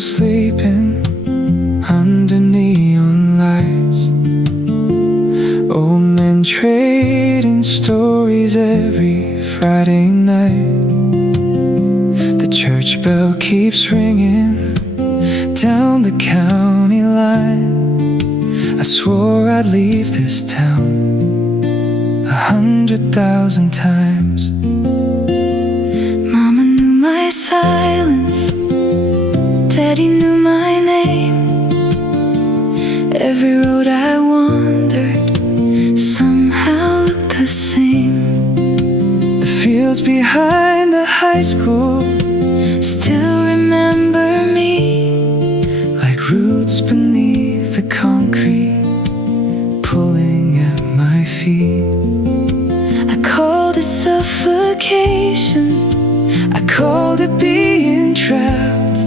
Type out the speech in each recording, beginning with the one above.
still sleeping under neon lights. Old men trading stories every Friday night. The church bell keeps ringing down the county line. I swore I'd leave this town 100,000 times. Mama knew my silence, Daddy knew my name. Every road I wandered somehow looked the same. The fields behind the high school still remember me, like roots beneath the concrete, pulling at my feet. I called it suffocation, I called it being trapped,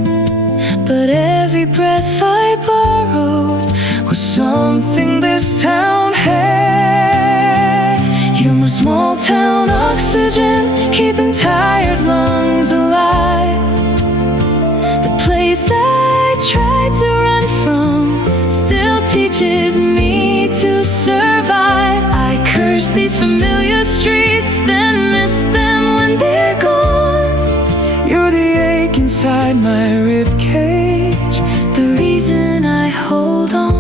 but every breath I borrowed was something this town had. You're my small town oxygen, keeping tired lungs alive. The place I tried to run from still teaches me to survive. I curse these familiar streets, then miss them when they're gone. You're the ache inside my ribcage, the reason I hold on.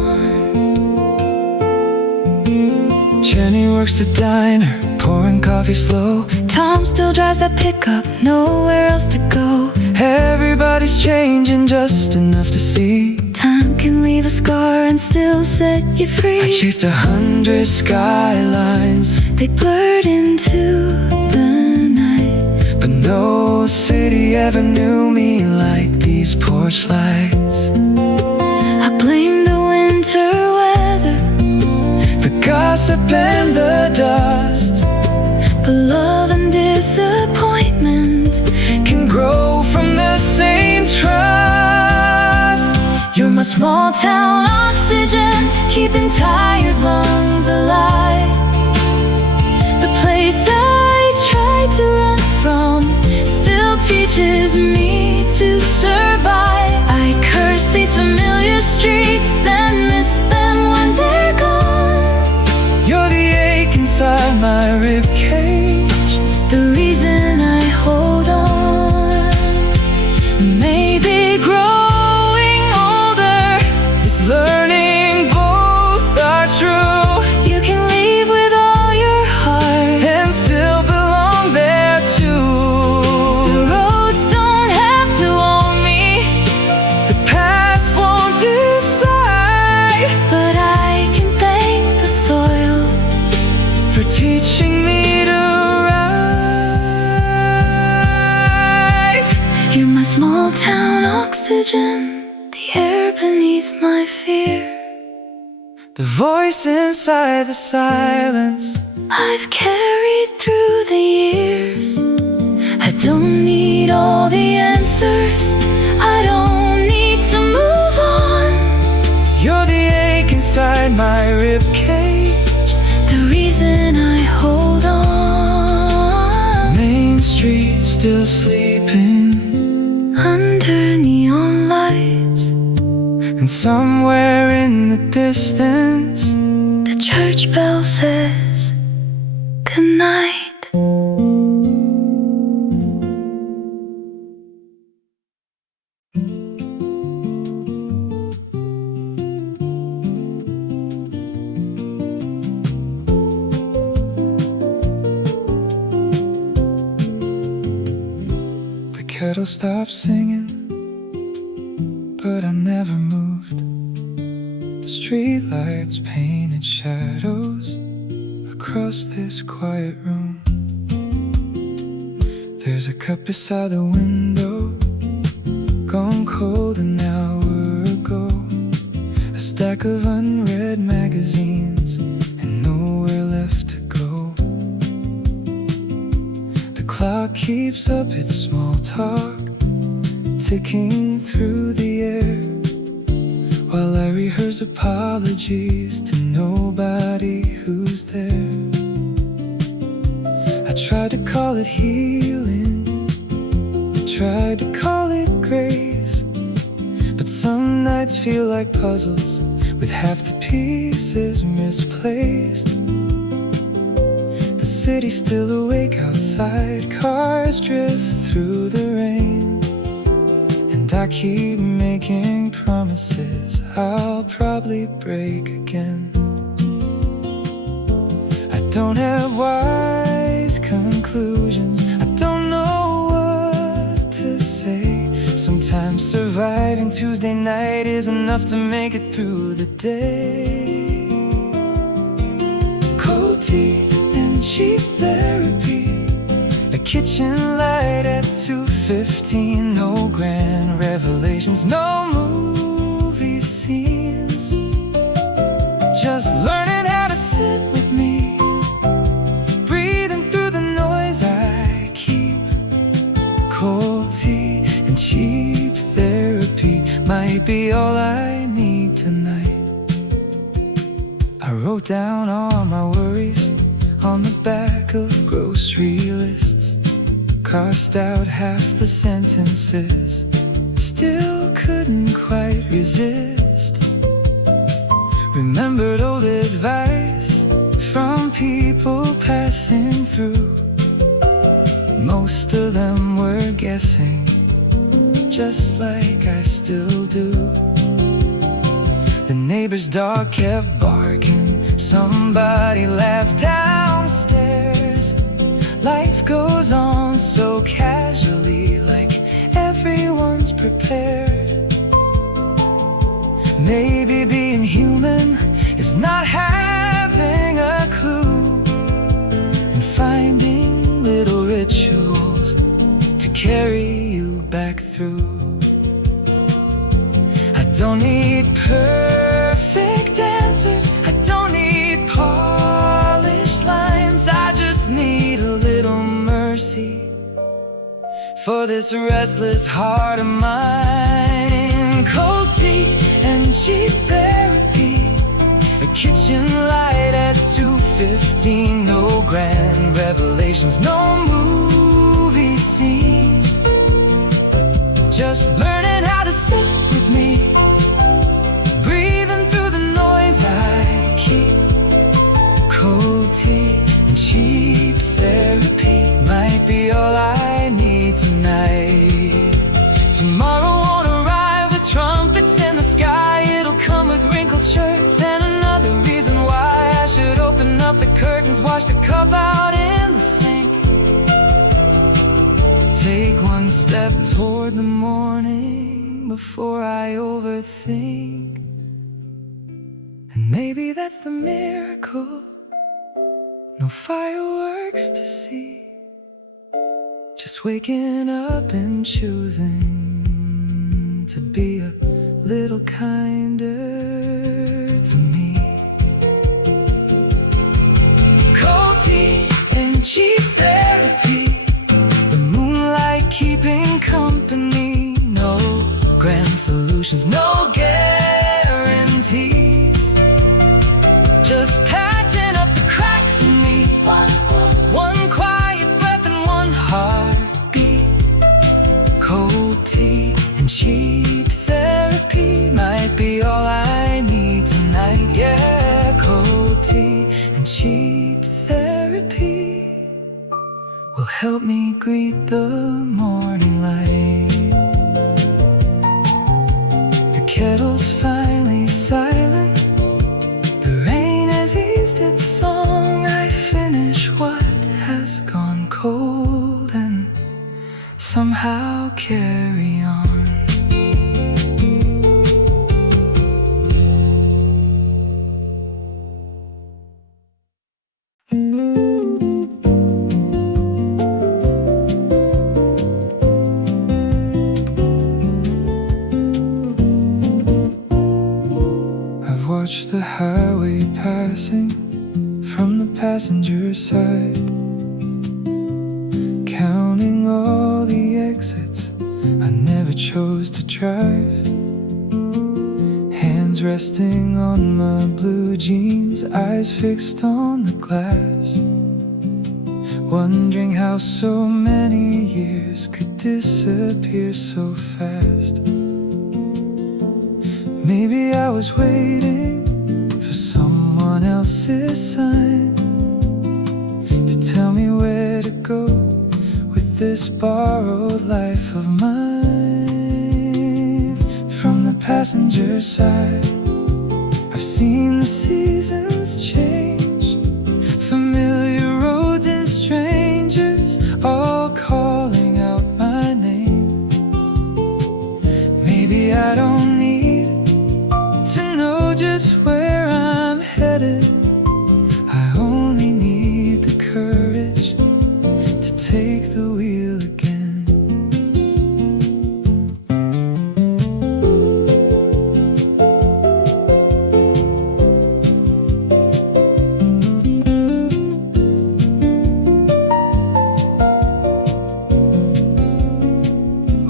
Jenny works the diner, pouring coffee slow. Tom still drives that pickup, nowhere else to go. Everybody's changing just enough to see. Time can leave a scar and still set you free. I chased 100 skylines, they blurred into the night, but no city ever knew me like these porch lights. I blame the winter weather, the gossip and the dust, but love and disappointment can grow from the same trust. You're my small town oxygen, keeping tired lungs alive. The place I tried to run from still teaches me to survive. I curse these familiar streets, then miss them when they're gone. You're the ache inside my ribcage, the reason I hold on. Maybe growing older is learning both are true. You can leave with all your heart And still belong there too. The roads don't have to own me, The past won't decide, but I can thank the soil for teaching me to rise. You're my small town oxygen, the air beneath my fear. The voice inside the silence, I've carried through the years. I don't need all the answers, I don't need to move on. you're the ache inside my ribcage, The reason I hold on. Main Street still sleeping, Under neon lights, and somewhere in the distance the church bell says goodnight. the kettle stopped singing, but I never moved. Street lights painted shadows across this quiet room. There's a cup beside the window, gone cold an hour ago. A stack of unread magazines and nowhere left to go. The clock keeps up its small talk, ticking through the air, while I rehearse apologies to nobody who's there. I tried to call it healing, tried to call it grace, But some nights feel like puzzles with half the pieces misplaced. The city's still awake outside, cars drift through the rain, and I keep making promises I'll probably break again. I don't have wise conclusions, I don't know what to say. Sometimes surviving Tuesday night is enough to make it through the day. Cold tea and cheap therapy, a kitchen light at 2:15. No grand revelations, no movie scenes, just learning how to sit with me, breathing through the noise I keep. Cold tea and cheap therapy might be all I need tonight. I wrote down all my worries on the back of grocery lists, crossed out half the sentences, still couldn't quite resist. Remembered old advice from people passing through, most of them were guessing, just like I still do. The neighbor's dog kept barking, somebody laughed downstairs. Life goes on so casually, like everyone's prepared. Maybe being human is not having a clue, and finding little rituals to carry you back through. I don't need perfect answers, I don't need polished lines, I just need a little mercy for this restless heart of mine. Cold tea and cheap therapy, a kitchen light at 2:15. No grand revelations, no movie scenes, just learning how to sit with me, breathing through the noise I keep. Cold tea and cheap therapy might be all I need tonight. Tomorrow won't arrive with trumpets in the sky, it'll come with wrinkled shirts and another reason why I should open up the curtains, wash the cup out in the sink, take one step toward the morning before I overthink. And maybe that's the miracle, no fireworks to see, just waking up and choosing to be a little kinder to me. Cold tea and cheap therapy, the moonlight keeping company, no grand solutions, no guarantees, just patching up the cracks in me, one quiet breath and one heartbeat. Cold tea and cheap therapy might be all I need tonight. Yeah, cold tea and cheap therapy will help me greet the morning light. The kettle's finally silent, the rain has eased its song. I finish what has gone cold and somehow carry on. I've watched the highway passing from the passenger side, counting all the exits I never chose to drive. Hands resting on my blue jeans, eyes fixed on the glass, wondering how so many years could disappear so fast. Maybe I was waiting for someone else's sign to tell me where to go with this borrowed life of mine. From the passenger side, I've seen the seasons change, familiar roads and strangers all calling out my name. Maybe I don't need to know just where I'm headed. I only need the courage to take the wheel again.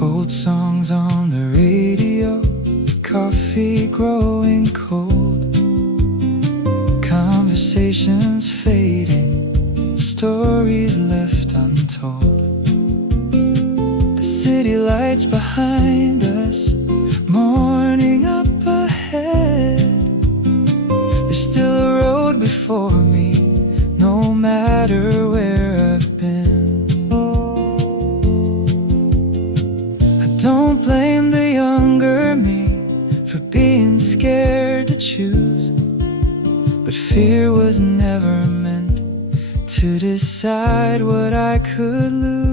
Old songs on the radio, coffee growing cold, conversations fading, stories left untold. The city lights behind us, morning up ahead. There's still a road before me, no matter where I've been. I don't blame the younger me for being scared to choose, but fear was never meant to decide what I could lose.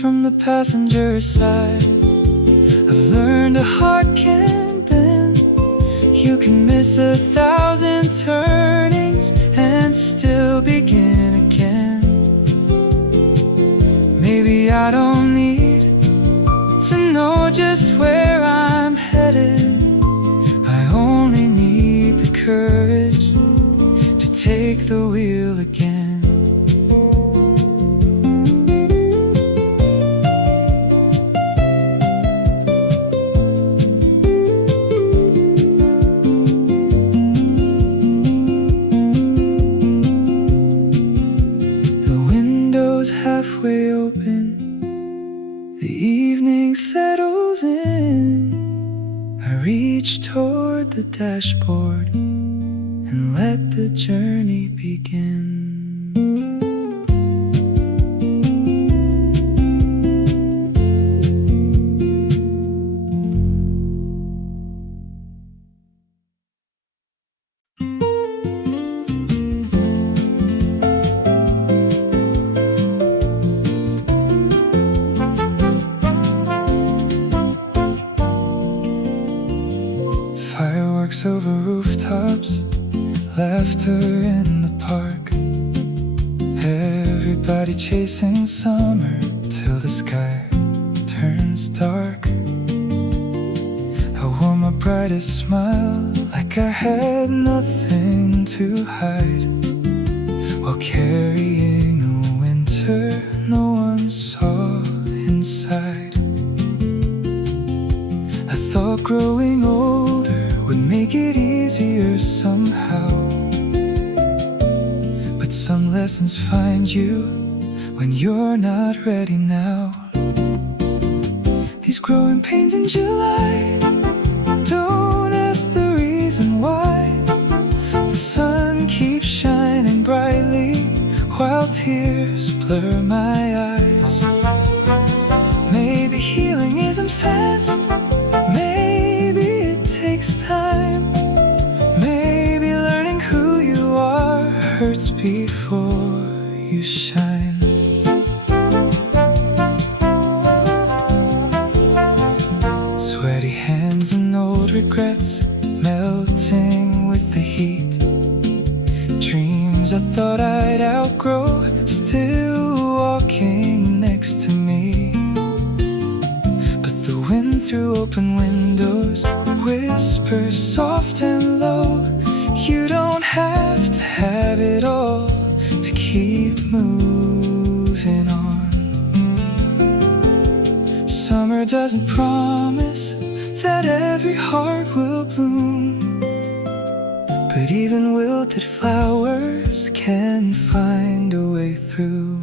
From the passenger side, I've learned a heart can bend. You can miss 1,000 turnings and still begin again. Maybe I don't need to know just where I'm headed. I only need the courage to take the wheel again. The window's halfway open, the evening settles in. I reach toward the dashboard and let the journey begin. Fireworks over rooftops, laughter in the park, everybody chasing summer till the sky turns dark. I wore my brightest smile like I had nothing to hide, while carrying a winter no one saw inside. I thought growing older would make it easier somehow, but some lessons find you when you're not ready now. These growing pains in July, don't ask the reason why. The sun keeps shining brightly while tears blur my eyes. Maybe healing isn't fast, maybe it takes time. Maybe learning who you are hurts before you shine. Sweaty hands and old regrets melting with the heat. Dreams I thought I'd outgrow still walking next to me. But the wind through open windows whispers soft and low. You don't have to have it all to keep moving on. Summer doesn't promise that every heart will bloom, but even wilted flowers can find a way through.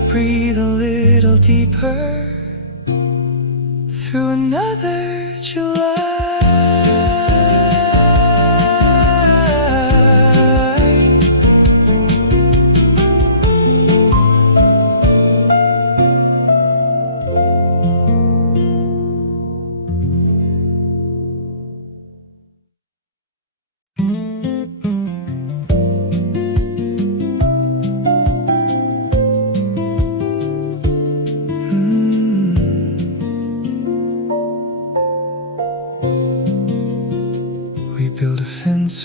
I breathe a little deeper through another July.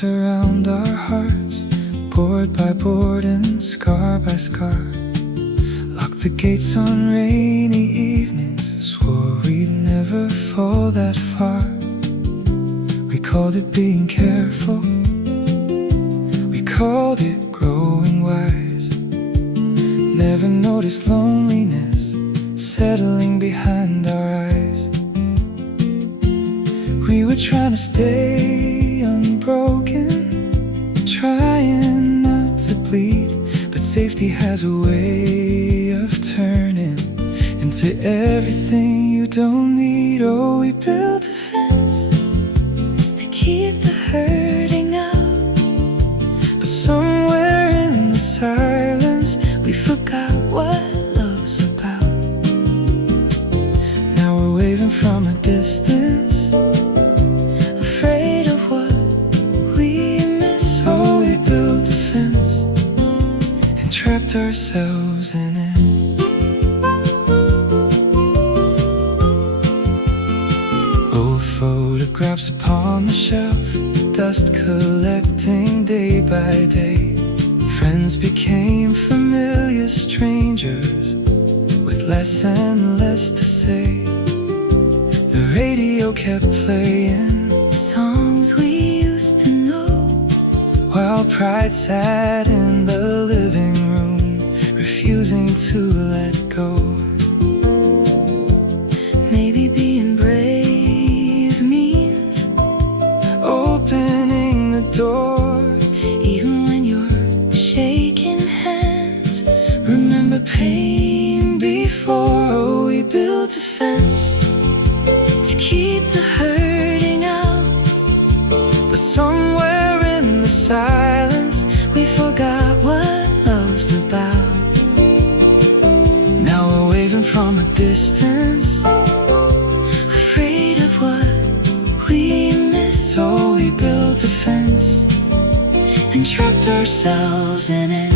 Around our hearts, board by board and scar by scar. Locked the gates on rainy evenings, swore we'd never fall that far. We called it being careful, we called it growing wise. Never noticed loneliness settling behind our eyes. We were trying to stay unbroken, trying not to bleed, but safety has a way of turning into everything you don't need. Oh, we built a fence to keep the hurting out, but somewhere in the silence we forgot what love's about. Now we're waving from a distance, trapped ourselves in it. Old photographs upon the shelf, dust collecting day by day. Friends became familiar strangers with less and less to say. The radio kept playing songs we used to know, while pride sat in the living room, refusing to let go. Maybe being brave means opening the door, even when you're shaking hands. Remember pain before. Oh, we built a fence to keep the hurting out, but somewhere in the silence we forgot what love's about. Now we're waving from a distance, afraid of what we miss. So we built a fence and trapped ourselves in it.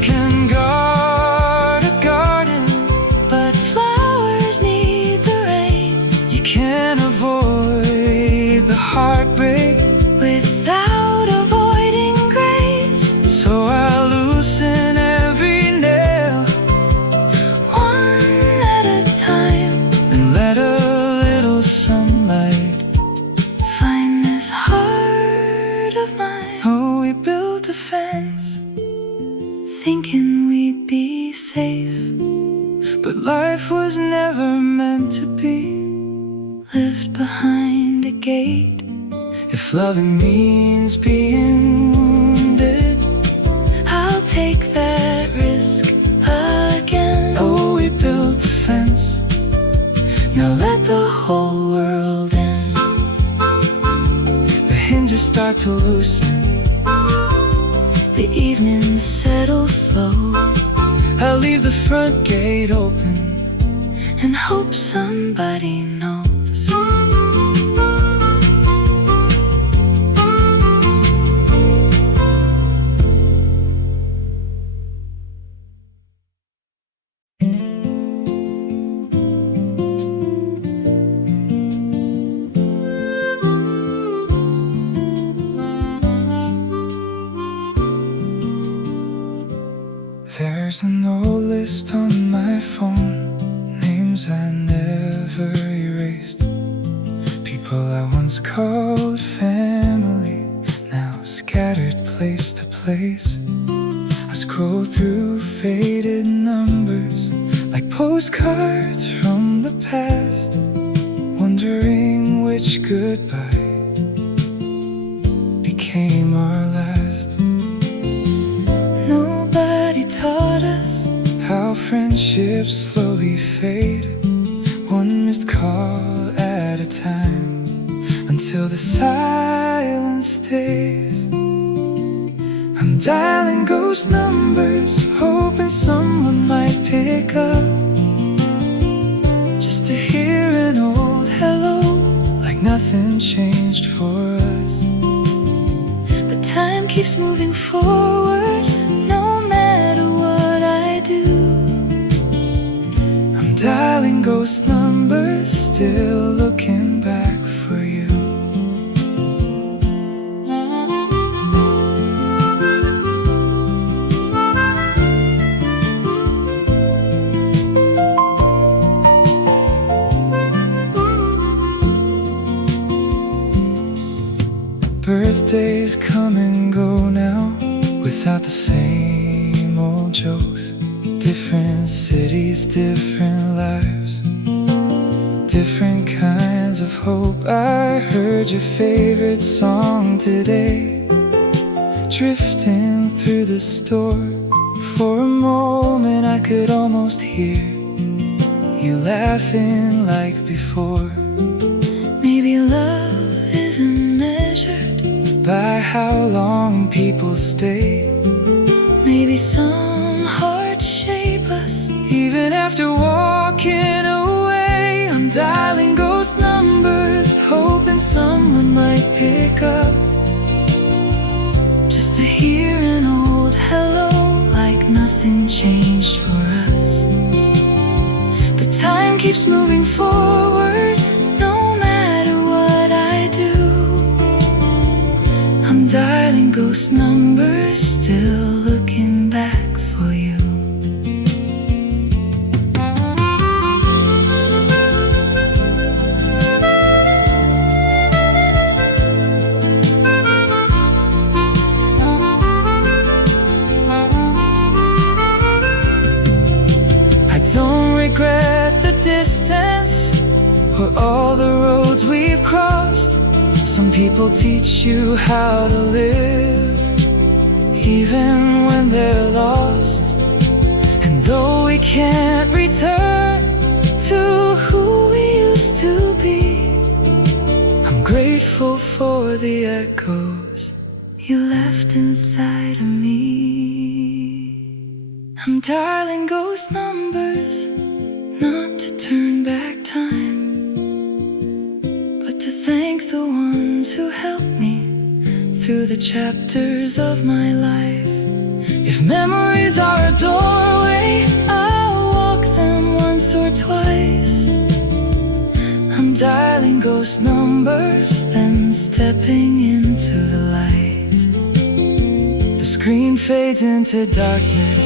Can guard a garden, but flowers need the rain. You can't avoid the heartbreak without avoiding grace. So I loosen every nail, one at a time, and let a little sunlight find this heart of mine. Oh, we built a fence thinking we'd be safe, but life was never meant to be lived behind a gate. If loving means being wounded, I'll take that risk again. Oh, we built a fence, now let the whole world in. The hinges start to loosen, the evening settles slow. I leave the front gate open and hope somebody knows. There's an old list on my phone, names I never erased. People I once called family, now scattered place to place. I scroll through faded faded numbers, like postcards from the past, wondering which goodbye became our last. Nobody taught us how friendships slowly fade, one missed call at a time, until the silence stays. I'm dialing ghost numbers, hoping someone might pick up, just to hear an old hello, like nothing changed for us. But time keeps moving forward, no matter what I do. I'm dialing ghost numbers, still looking back for you. Birthdays come and go now, without the same old jokes. Different cities, different lives, different kinds of hope. I heard your favorite song today, drifting through the store. For a moment I could almost hear you laughing like before. Maybe love isn't measured by how long people stay. Maybe some hearts shape us even after walking away. I'm dialing ghost numbers, hoping someone might pick up, just to hear an old hello, like nothing changed for us. But time keeps moving forward, no matter what I do. I'm dialing ghost numbers, still looking back for you. I don't regret the distance or all the roads we've crossed. Some people teach you how to live even when they're lost. And though we can't return to who we used to be, I'm grateful for the echoes you left inside of me. I'm dialing ghost numbers, not to turn back time, but to thank the ones who helped me through the chapters of my life. If memories are a doorway, I'll walk them once or twice. I'm dialing ghost numbers, then stepping into the light. The screen fades into darkness,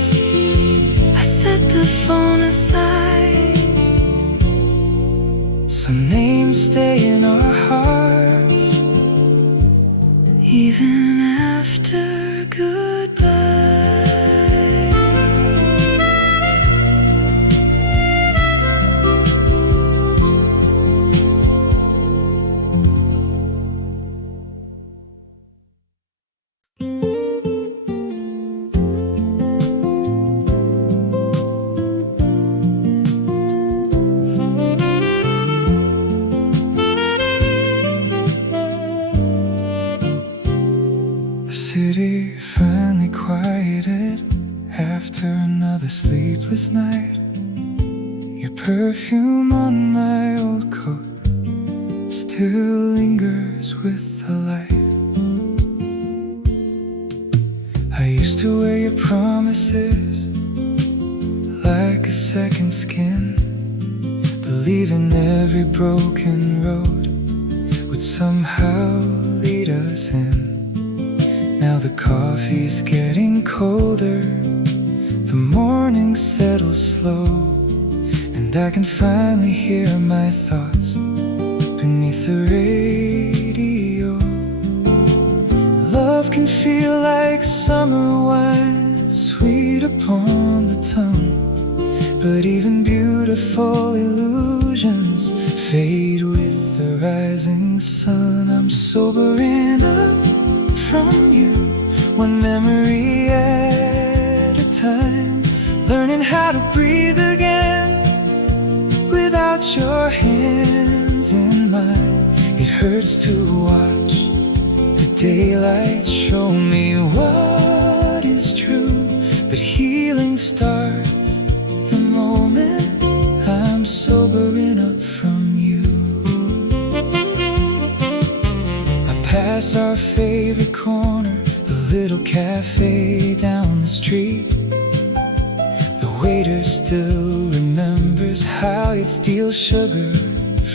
I set the phone aside. Some names stay in our hearts even after goodbye. City finally quieted after another sleepless night. Your perfume on my old coat still lingers with the light. I used to wear your promises like a second skin, believing every broken road would somehow lead us in. Now the coffee's getting colder, the morning settles slow, and I can finally hear my thoughts beneath the radio. Love can feel like summer wine, sweet upon the tongue. But even beautiful illusions fade with the rising sun. I'm sobering up from you, one memory at a time, learning how to breathe again without your hands in mine. It hurts to watch the daylight show me what is true, but healing starts the moment I'm sobering up from you. I pass our favorite corner, the little cafe down the street. The waiter still remembers how he'd steal sugar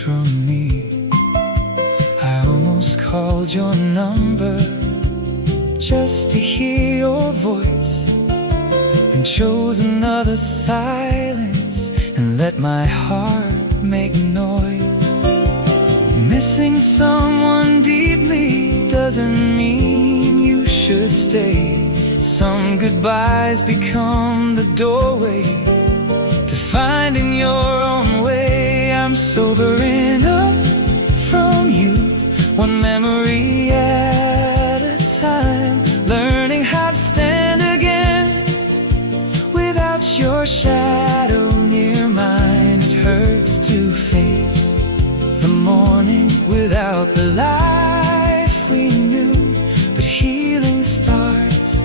from me. I almost called your number just to hear your voice, and chose another silence and let my heart make noise. Missing someone deeply doesn't mean you should stay. Some goodbyes become the doorway to finding your own way. I'm sobering up from you, one memory at a time, learning how to stand again without your shadow near mine. It hurts to face the morning without the life we knew, but healing starts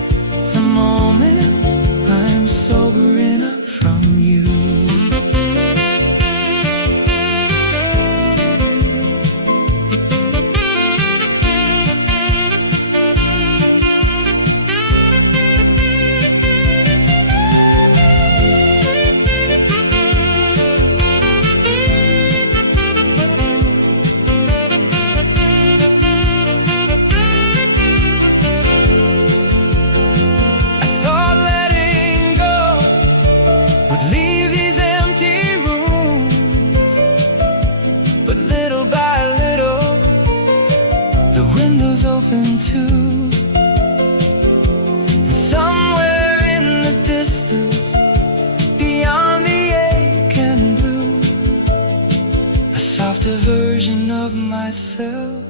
the moment I'm sobering up from you. Leave these empty rooms, but little by little the windows open too, and somewhere in the distance, beyond the ache and blue, a softer version of myself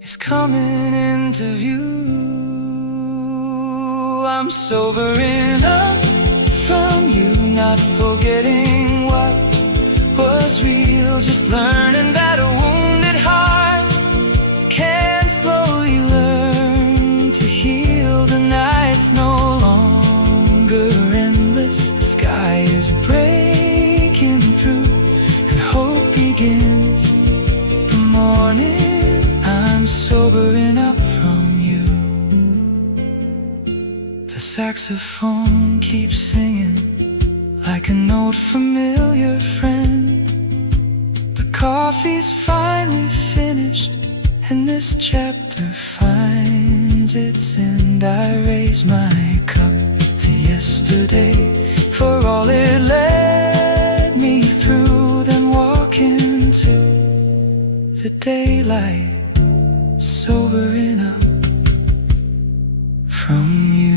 is coming into view. I'm sobering up from you, not forgetting what was real, just learning that a wounded heart can slowly learn to heal. The night's no longer endless, the sky is breaking through, and hope begins the morning I'm sobering up from you. The saxophone keeps singing like an old familiar friend. The coffee's finally finished, and this chapter finds its end. I raise my cup to yesterday for all it led me through, then walk into the daylight, sobering up from you.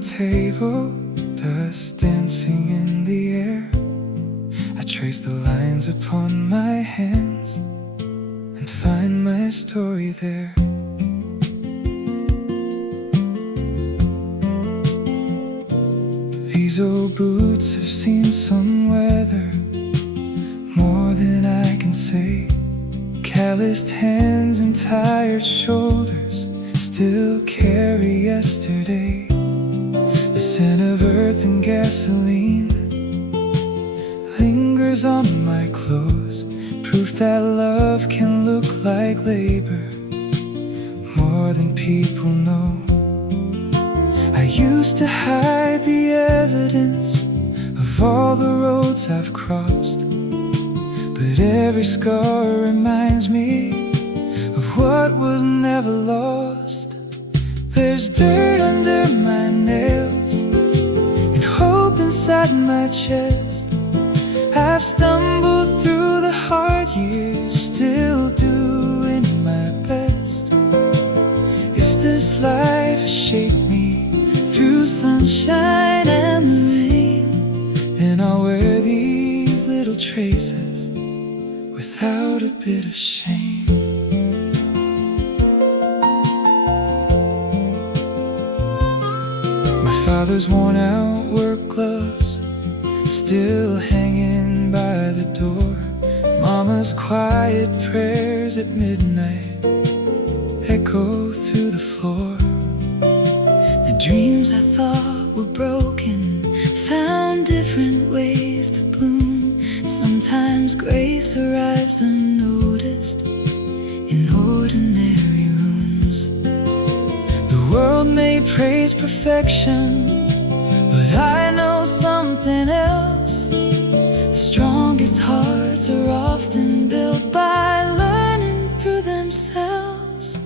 Table, dust dancing in the air. I trace the lines upon my hands and find my story there. These old boots have seen some weather, more than I can say. Calloused hands and tired shoulders still carry yesterday. The scent of earth and gasoline lingers on my clothes, proof that love can look like labor, more than people know. used to hide the evidence of all the roads I've crossed, but every scar reminds me of what was never lost. There's dirt under my nails and hope inside my chest. I've stumbled through the hard years, still doing my best. If this life has shaped me through sunshine and the rain, then I'll wear these little traces without a bit of shame. My father's worn out work gloves still hanging by the door. Mama's quiet prayers at midnight echo through the floor. The dreams I thought were broken found different ways to bloom. Sometimes grace arrives unnoticed in ordinary rooms. The world may praise perfection, but I know something else. The strongest hearts are often built by learning through themselves.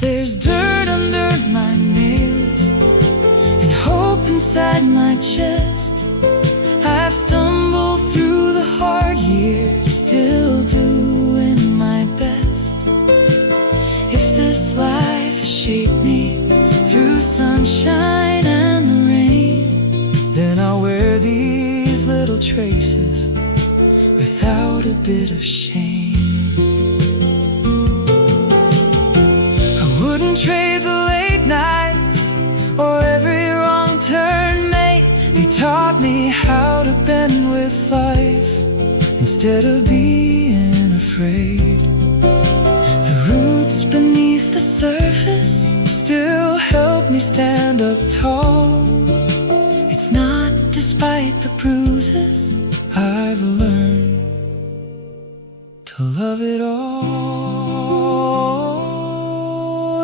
There's dirt under my nails and hope inside my chest. I've stumbled through the hard years, still doing my best. If this life has shaped me through sunshine and the rain, then I'll wear these little traces without a bit of shame. I wouldn't trade the late nights or every wrong turn made. They taught me how to bend with life instead of being afraid. The roots beneath the surface still help me stand up tall. It's not despite the bruises. I've learned to love it all.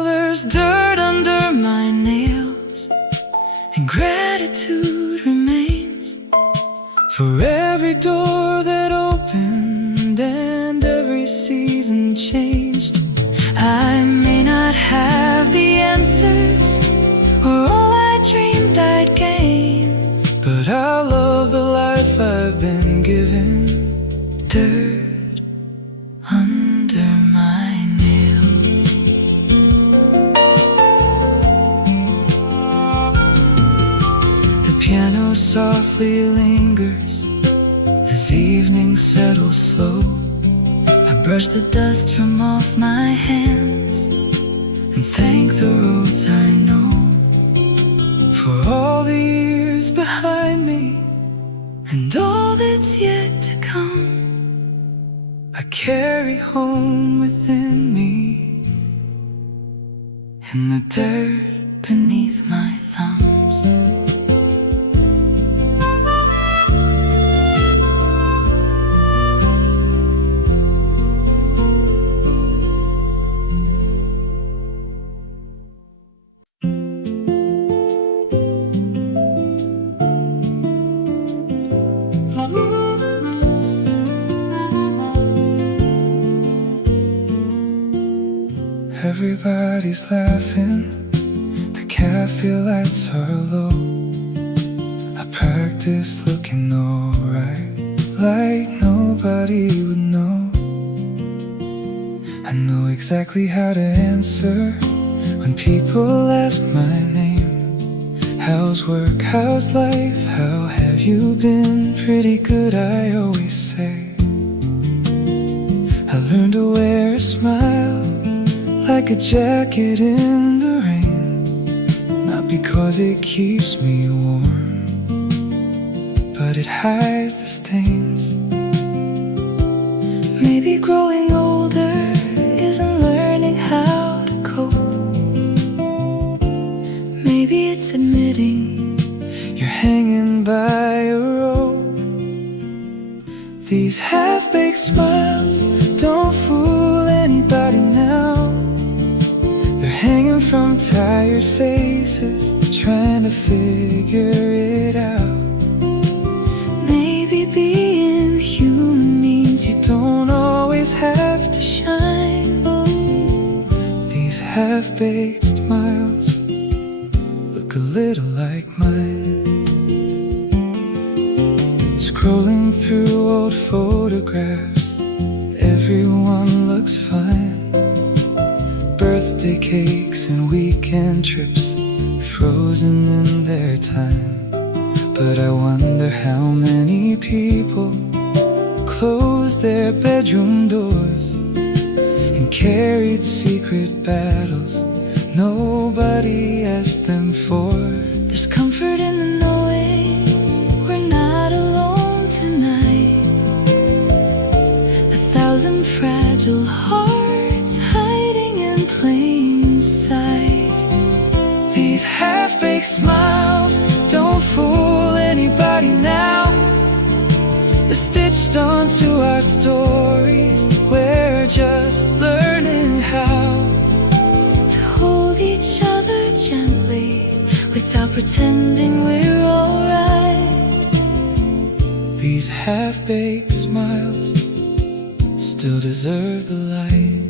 There's dirt under my nails and gratitude remains for every door that opened and every season changed. I may not have the answers or all I dreamed I'd gain, but I love the life I've been given. Dirt under my nails. The piano softly lingers as evening settles slow. I brush the dust from off my hands and thank the roads I know for all the years behind me and all that's yet to come. I carry home within me in the dirt beneath my thumbs. Everybody's laughing, the cafe lights are low. I practice looking alright, like nobody would know. I know exactly how to answer when people ask my name. How's work, how's life, how have you been? Pretty good, I always say. I learned to wear a smile like a jacket in the rain, not because it keeps me warm, but it hides the stains. Maybe growing older isn't learning how to cope. Maybe it's admitting you're hanging by a rope. These half-baked smiles don't fool anybody now. They're hanging from tired faces, trying to figure it out. Maybe being human means you don't always have to shine. These half-baked smiles look a little like mine. Scrolling through old photographs, everyone looks fine. Birthday cakes and weekend trips frozen in their time. But I wonder how many people closed their bedroom doors and carried secret battles nobody asked them for. There's comfort in the knowing we're not alone tonight. 1,000 fragile hearts hiding in plain sight. These half-baked smiles don't fool anybody now. They're stitched onto our stories. We're just learning how To hold each other gently without pretending we're alright. these half-baked smiles still deserve the light.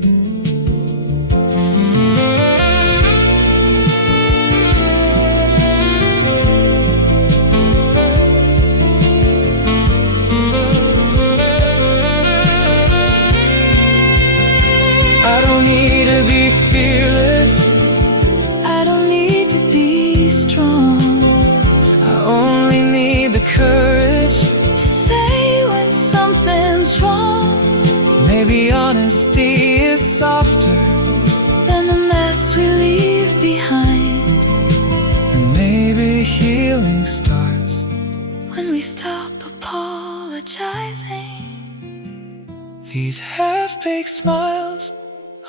I don't need to be fearless, I don't need to be strong I only need the courage. to say when something's wrong. Maybe honesty is softer, Then the mess we leave behind and maybe healing starts when we stop apologizing. These half-baked smiles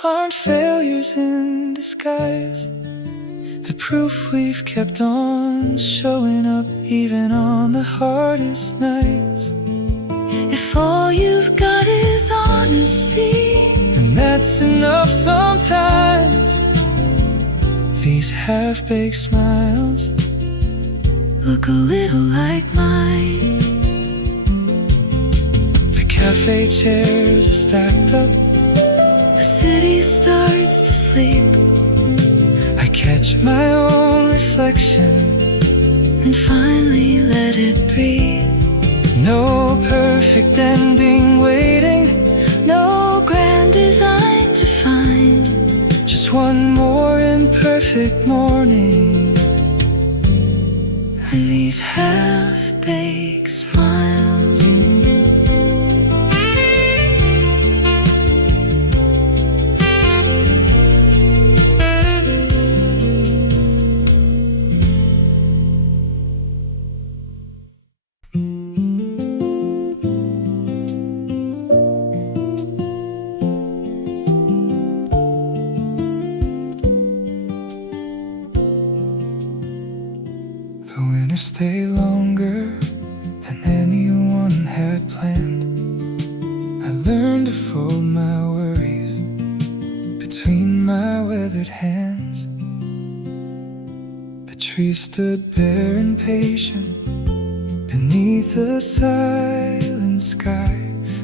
aren't failures in disguise. The proof we've kept on showing up even on the hardest nights. If all you've got is honesty, And that's enough sometimes. These half-baked smiles look a little like mine. The cafe chairs are stacked up, The city starts to sleep, I catch my own reflection. and finally let it breathe. No perfect ending waiting, No grand design to find, just one more imperfect morning. and these half-baked smiles. The winter stayed longer than anyone had planned. I learned to fold my worries between my weathered hands. The tree stood bare and patient beneath a silent sky.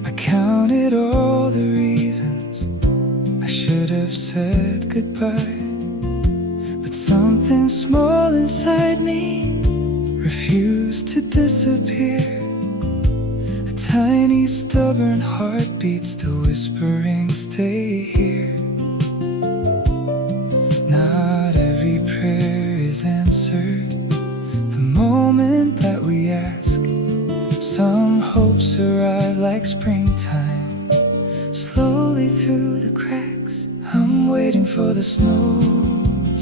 I counted all the reasons I should have said goodbye, but something small inside me refused to disappear. A tiny stubborn heartbeat still whispering, stay here. Not every prayer is answered the moment that we ask. Some hopes arrive like springtime, slowly through the cracks. I'm waiting for the snow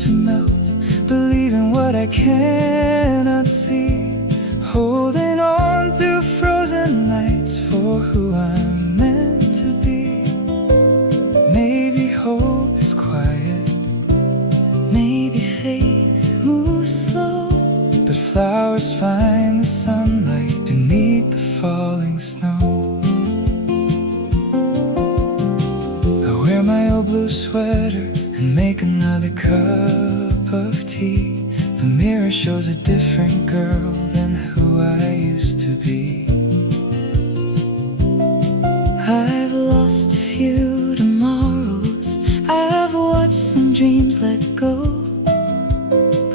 to melt, believing what I cannot see, holding on through frozen nights for who I'm meant to be. Maybe hope is quiet, Maybe faith moves slow, but flowers find the sunlight beneath the falling snow. I wear my old blue sweater and make another another cup of tea. The mirror shows a different girl than who I used to be. I've lost a few tomorrows, I've watched some dreams let go,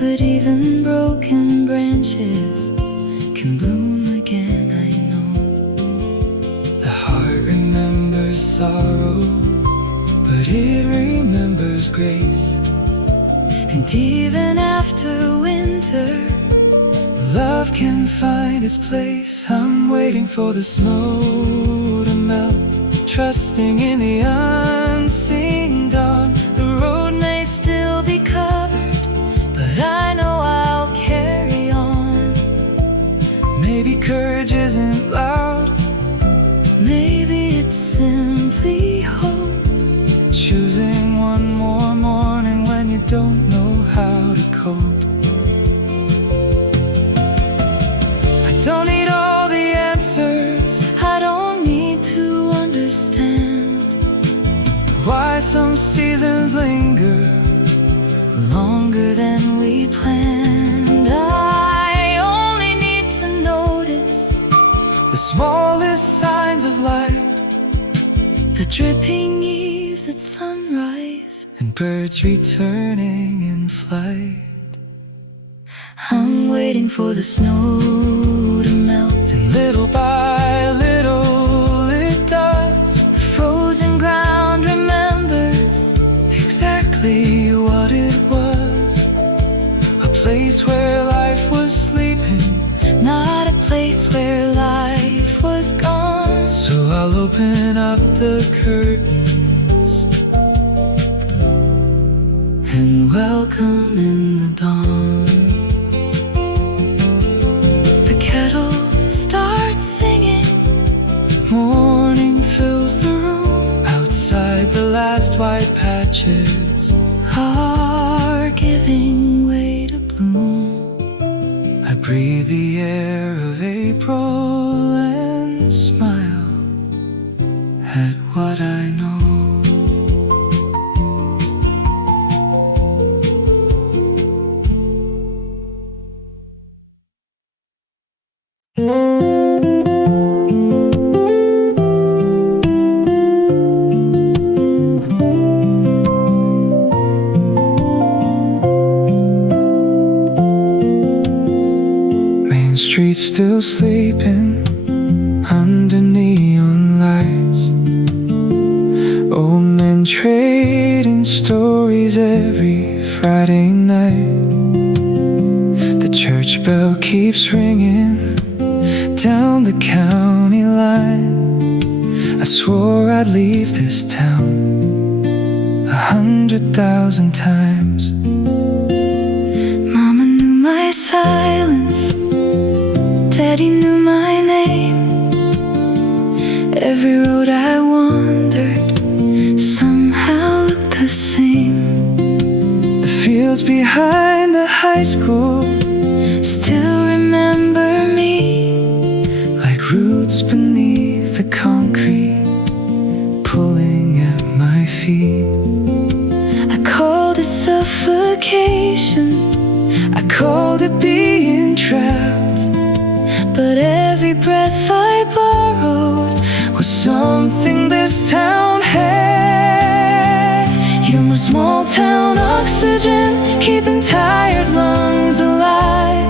but even broken branches can bloom again, I know. The heart remembers sorrow, but it remembers grace. And even after winter, love can find its place. I'm waiting for the snow to melt, trusting in the unseen dawn. the road may still be covered, but I know I'll carry on. Maybe courage isn't loud, Maybe it's simply hope. choosing one more morning when you don't know how to cope. I don't need all the answers, I don't need to understand why some seasons linger longer than we planned. I only need to notice the smallest signs of light, the dripping eaves at sunrise. and birds returning in flight. I'm waiting for the snow to melt, And little by little it does the frozen ground remembers exactly what it was. A place where life was sleeping, not a place where life was gone. so I'll open up the curtains And welcome in the dawn. The kettle starts singing, morning fills the room. Outside the last white patches, are giving way to bloom. I breathe the air of April and smile at what I know. Main Street still sleeping under neon lights. Old men trading stories every Friday night. The church bell keeps ringing down the county line. I swore I'd leave this town 100,000 times. Mama knew my silence, Daddy knew my name. Every road I wandered somehow looked the same. The fields behind the high school Still remember me, like roots beneath the concrete, pulling at my feet. I called it suffocation, I called it being trapped, but every breath I borrowed was something this town had. You're my small town oxygen, keeping tired lungs alive.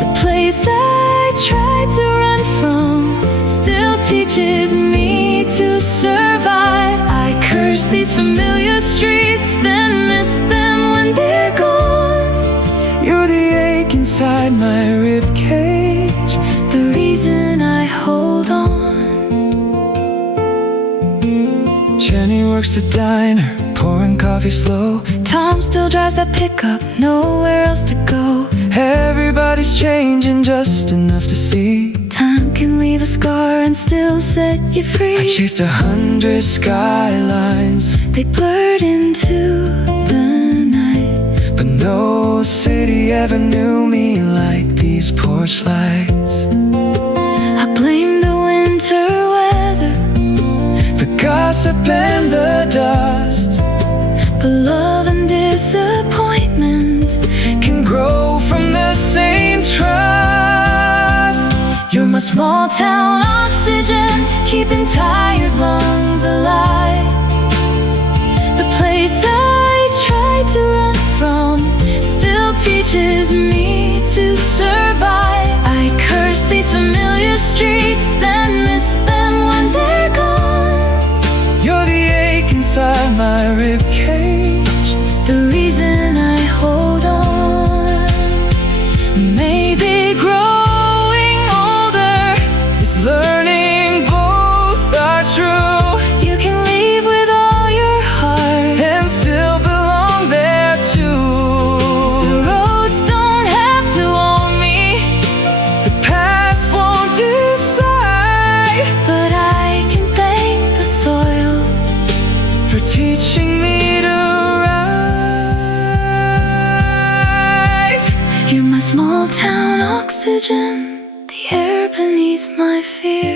The place I tried to run from still teaches me to survive. I curse these familiar streets, then miss them when they're gone. You're the ache inside my ribcage, The reason I hold on. Jenny works the diner, pouring coffee slow. Tom still drives that pickup, nowhere else to go. Everybody's changing just enough to see. Time can leave a scar and still set you free. I chased 100 skylines, They blurred into the night, but no city ever knew me like these porch lights. I blame the winter weather, The gossip and the dust, but love and You're my small town oxygen, keeping tired lungs alive. The place I try to run from still teaches me to survive. I curse these familiar streets, then miss them when they're gone. You're the ache inside my ribcage, The reason I hold on. Maybe growing older is learning both are true you can leave with all your heart. and still belong there too. The roads don't have to own me, The past won't decide but I can thank the soil. for teaching me to rise. You're my small town oxygen, the air beneath my fear.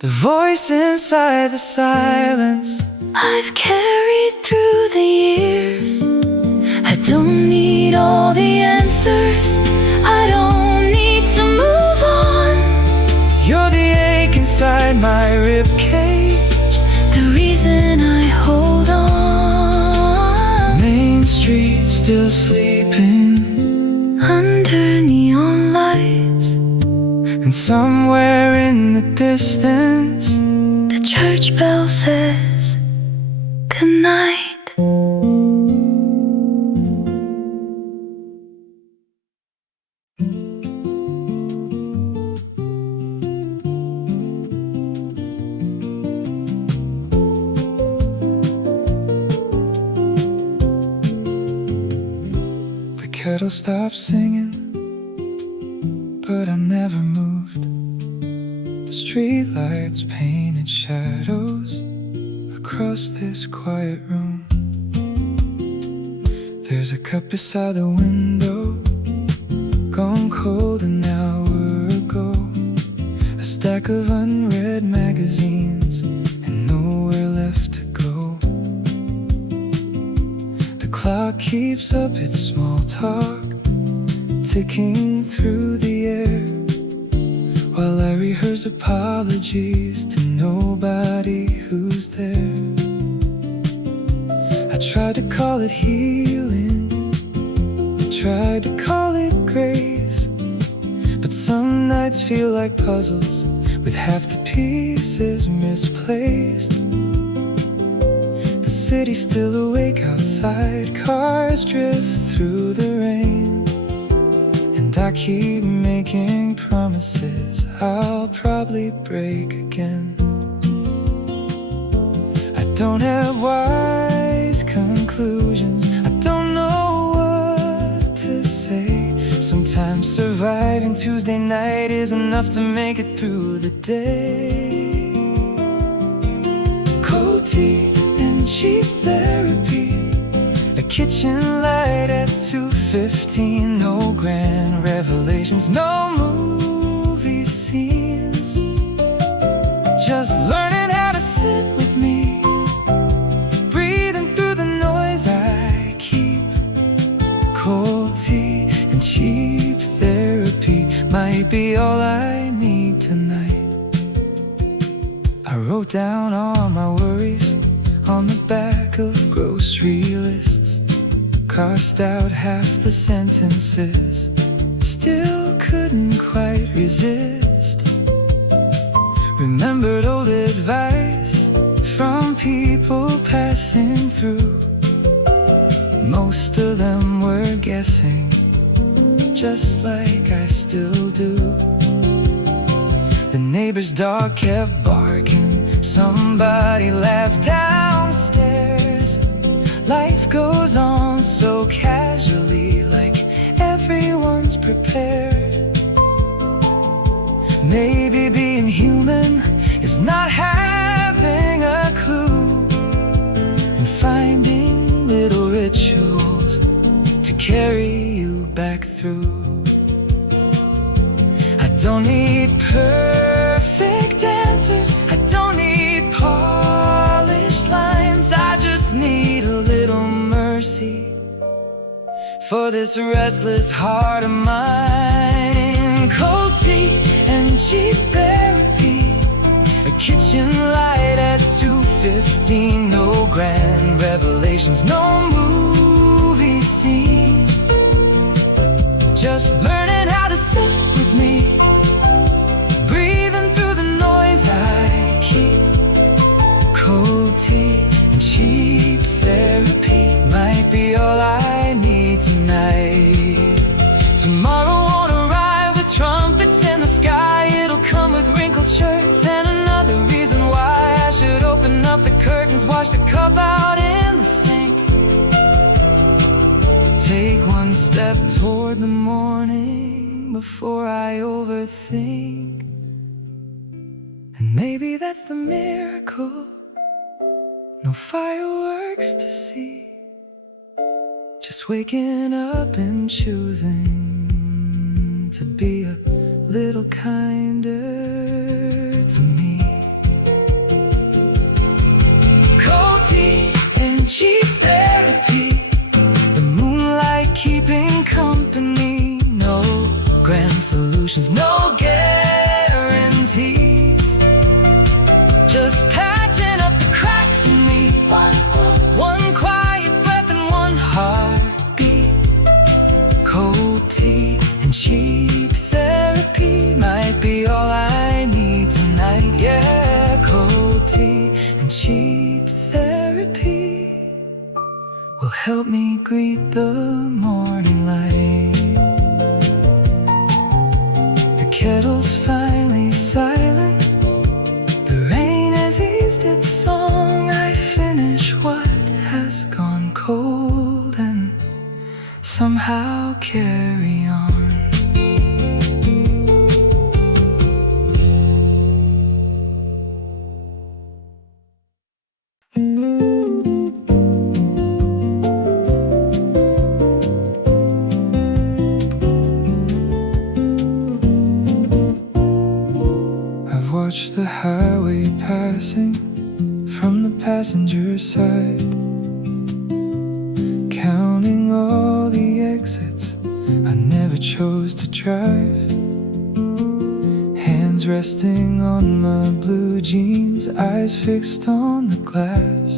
The voice inside the silence, I've carried through the years. I don't need all the answers, I don't need to move on. you're the ache inside my ribcage. The reason I hold on. Main Street still sleeping, Under neon lights, and somewhere in the distance the church bell says goodnight. the kettle stopped singing, but I never moved. The street lights painted shadows across this quiet room. There's a cup beside the window, gone cold an hour ago. A stack of unread magazines and nowhere left to go. The clock keeps up its small talk, ticking through the air, while I rehearse apologies to nobody who's there. I tried to call it healing, I tried to call it grace, but some nights feel like puzzles with half the pieces misplaced. The city's still awake outside, cars drift through the rain, and I keep making promises I'll probably break again. I don't have wise conclusions, I don't know what to say. Sometimes surviving Tuesday night is enough to make it through the day. Cold tea and cheap therapy, a kitchen light at 2:15. No grand revelations, no movie scenes, just learning how to sit with me, breathing through the noise I keep. Cold tea and cheap therapy might be all I need tonight. I wrote down all my worries on the back of grocery lists, crossed out half the sentences, still couldn't quite resist. Remembered old advice from people passing through, most of them were guessing, just like I still do. The neighbor's dog kept barking, somebody laughed downstairs. Life goes on so casually, like everyone's prepared. Maybe being human is not having a clue, and finding little rituals to carry you back through. I don't need perfect answers, I don't need polished lines, I just need a little mercy for this restless heart of mine. Cold tea cheap therapy. A kitchen light at 2:15. No grand revelations, no movie scenes. Just learning how to sit with me, breathing through the noise I keep. Cold tea and cheap therapy might be all I need tonight. Tomorrow won't arrive with trumpets in the sky. It'll come with wrinkled shirts and another reason why I should open up the curtains, wash the cup out in the sink. Take one step toward the morning before I overthink. And maybe that's the miracle. No fireworks to see, just waking up and choosing to be a little kinder to me. Cold tea and cheap therapy, the moonlight keeping company. No grand solutions, no guarantees, just patching up the cracks in me. One quiet breath and one heartbeat. Cold tea and cheap therapy might be all I need tonight. Yeah, cold tea and cheap therapy will help me greet the morning light. The kettle's finally silent, the rain has eased its song. I finish what has gone cold and somehow carry on. I've watched the highway passing from the passenger side, counting all the exits I never chose to drive. Hands resting on my blue jeans, eyes fixed on the glass,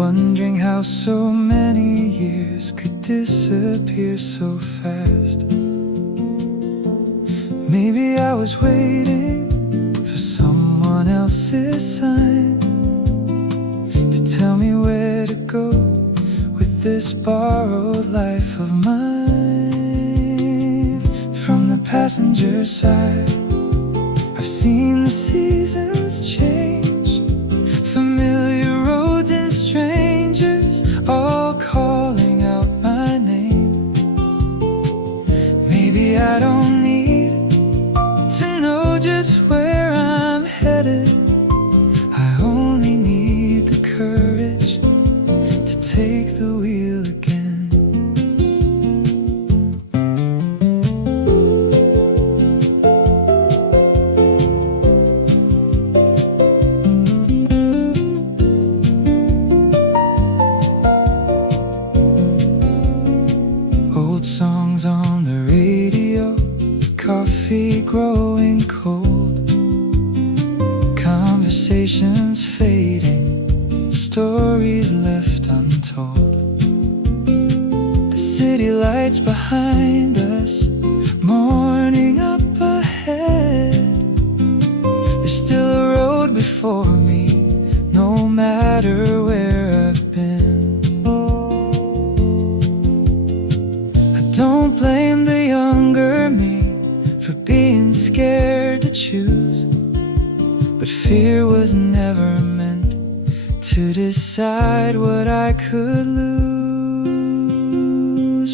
wondering how so many years could disappear so fast. Maybe I was waiting for someone else's sign to tell me where to go with this borrowed life of mine. From the passenger side, I've seen the seasons change, familiar roads and strangers all calling out my name. Maybe I don't need to know just where I'm headed. I only need the courage to take the wheel again. Old songs on the radio, coffee growing cold, conversations fading, stories left untold. The city lights behind us, morning up ahead. There's still a road before me, no matter where I've been. I don't blame the younger me for being scared to choose, but fear was never meant to decide what I could lose.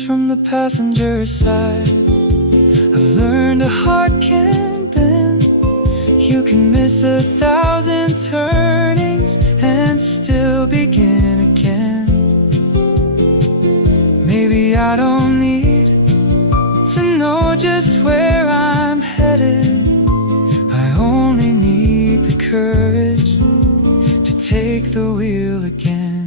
From the passenger side, I've learned a heart can bend. You can miss 1,000 turnings and still begin again. Maybe I don't need to know just where I'm headed. I only need the courage to take the wheel again.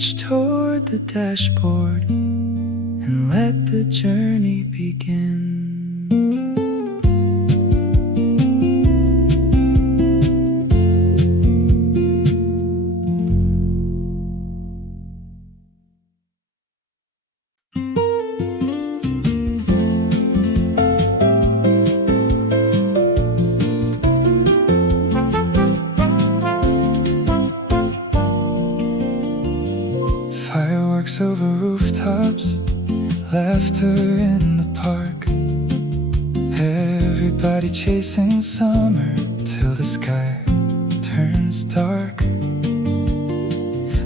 reach toward the dashboard and let the journey begin. Fireworks over rooftops, laughter in the park. Everybody chasing summer till the sky turns dark.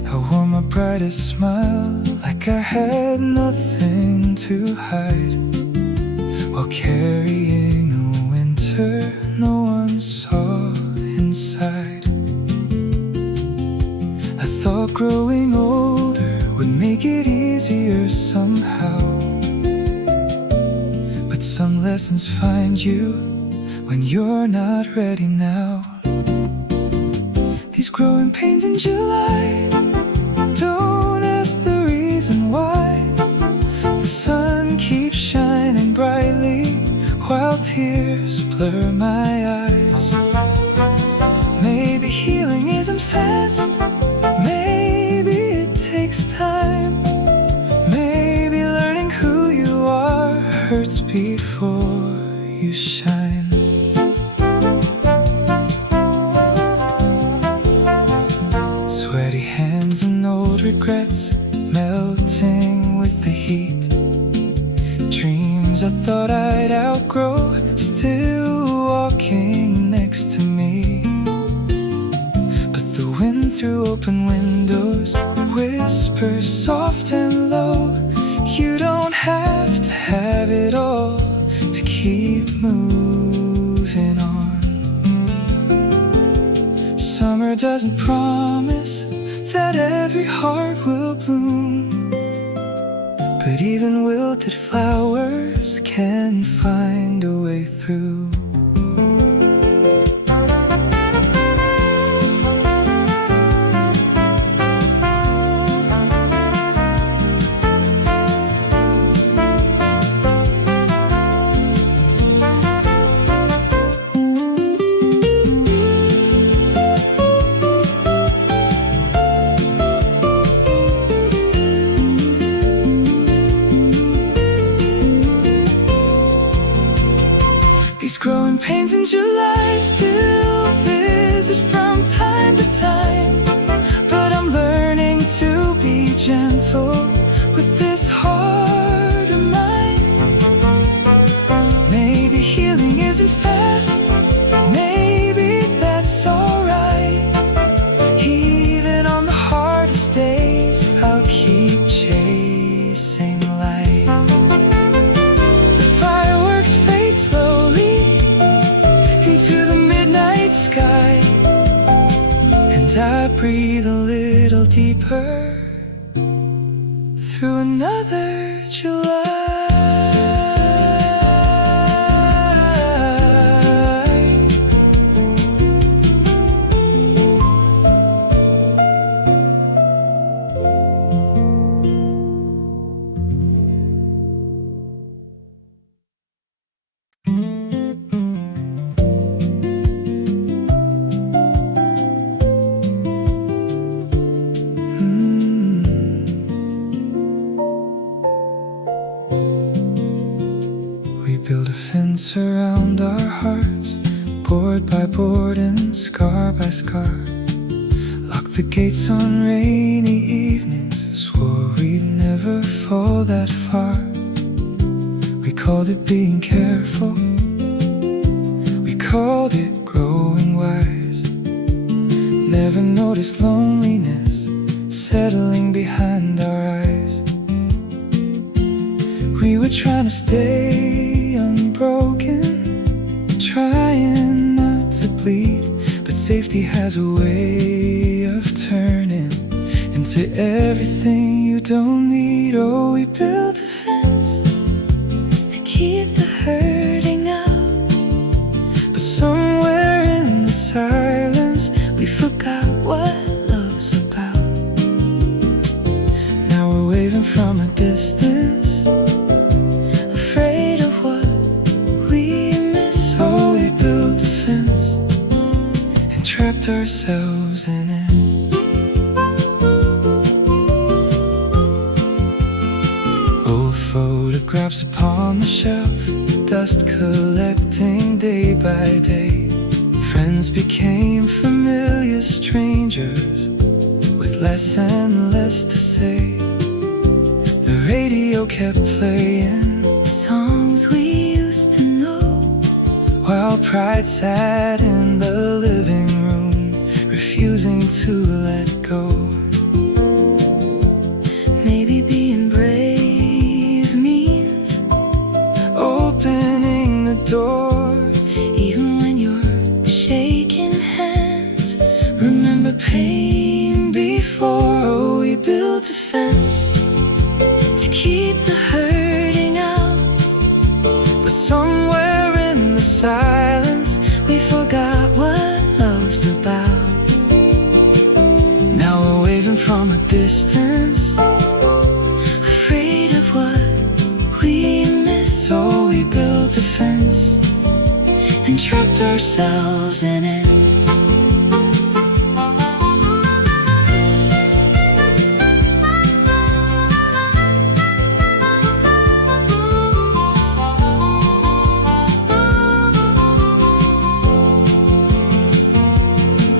I wore my brightest smile like I had nothing to hide, while carrying a winter no one saw inside. I thought growing older would make it easier somehow, but some lessons find you when you're not ready now. These growing pains in July, don't ask the reason why. The sun keeps shining brightly while tears blur my eyes. Maybe healing isn't fast, maybe it takes time. Maybe learning who you are hurts before you shine. Sweaty hands and old regrets melting with the heat. Dreams I thought I'd outgrow still walking next to me. But the wind through open windows whispers soft and low. You don't have to have it all to keep moving on. Summer doesn't promise that every heart will bloom, but even wilted flowers can find a way through. These growing pains in July still visit from time to time, but I'm learning to be gentle with this heart of mine. Maybe healing isn't fast, maybe that's alright. Even on the hardest days, I'll keep chasing light. The fireworks fade slowly into the midnight sky, and I breathe a little deeper through another July. Build a fence around our hearts, board by board and scar by scar. Lock the gates on rainy evenings, swore we'd never fall that far. We called it being careful, we called it growing wise. Never noticed loneliness settling behind our eyes. We were trying to stay unbroken, trying not to bleed, but safety has a way of turning into everything you don't need. Oh, we built a fence to keep the hurting out, but somewhere in the silence we forgot what love's about. distance, afraid of what we miss. so we built a fence and trapped ourselves in it. Old photographs upon the shelf, dust collecting day by day. Friends became familiar strangers with less and less to say. The radio kept playing Songs we used to know, while pride sat in the living room, refusing to let go. maybe being brave means Opening the door, even when you're shaking hands. Remember pain before oh, we built a fence to keep the hurting out. but somewhere in the silence, We forgot what love's about. now we're waving from a distance, Afraid of what we miss, so we built a fence. and trapped ourselves in it.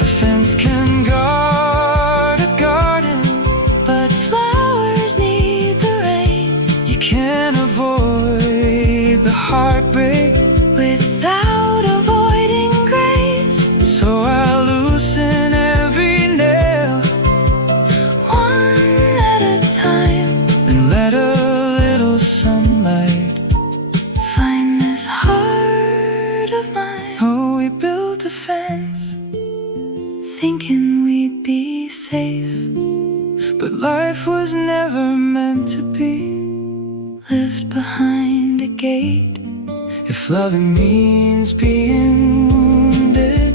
A fence can guard a garden, But flowers need the rain. you can't avoid the heartbreak, Without avoiding grace, so I loosen every nail one at a time. and let a little sunlight. Find this heart of mine, Oh, we built a fence, thinking we'd be safe. but life was never meant to be. Lived behind a gate. If loving means being wounded,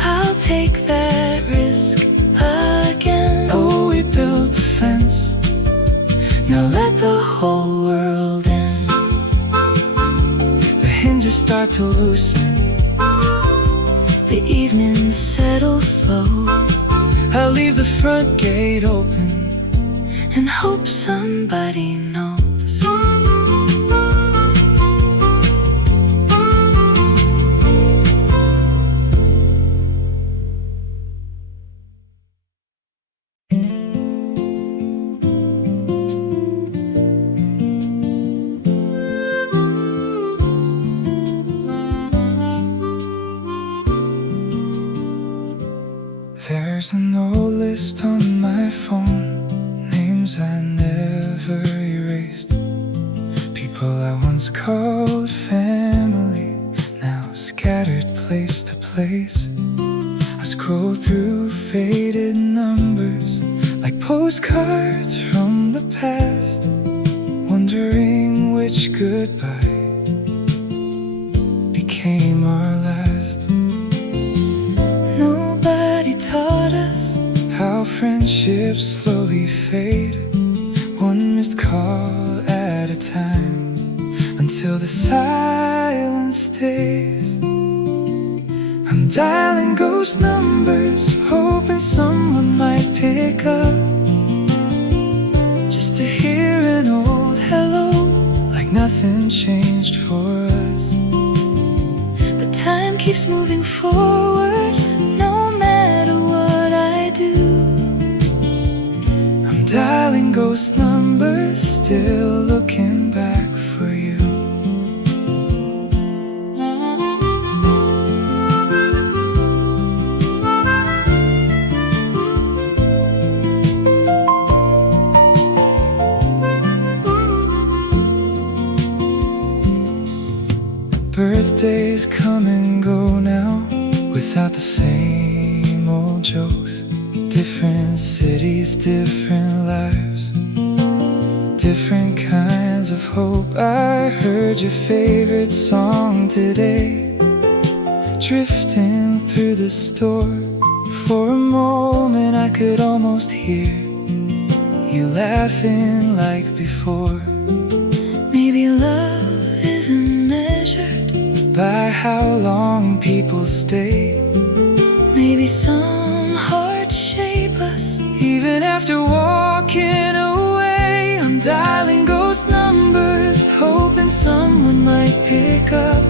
I'll take that risk again. oh, we built a fence. Now let the whole world in. The hinges start to loosen, The evening settles slow, I'll leave the front gate open. and hope somebody knows. There's an old list on my phone, names I never erased, people I once called family, now scattered place to place. I scroll through faded numbers like postcards from the past, wondering which goodbye became our last. Nobody taught us How friendships slowly fade, one missed call at a time, until the silence stays. I'm dialing ghost numbers, hoping someone might pick up, just to hear an old hello, like nothing changed for us. but time keeps moving forward, no matter what I do. I'm dialing ghost numbers, still looking back for you. Birthdays come and go now, without the same old jokes. Different cities, different lives, different kinds of hope. I heard your favorite song today, drifting through the store. For a moment I could almost hear you laughing like before. Maybe love isn't measured by how long people stay. Maybe some hearts shape us. Even after walking away, I'm dialing ghost numbers, hoping someone might pick up,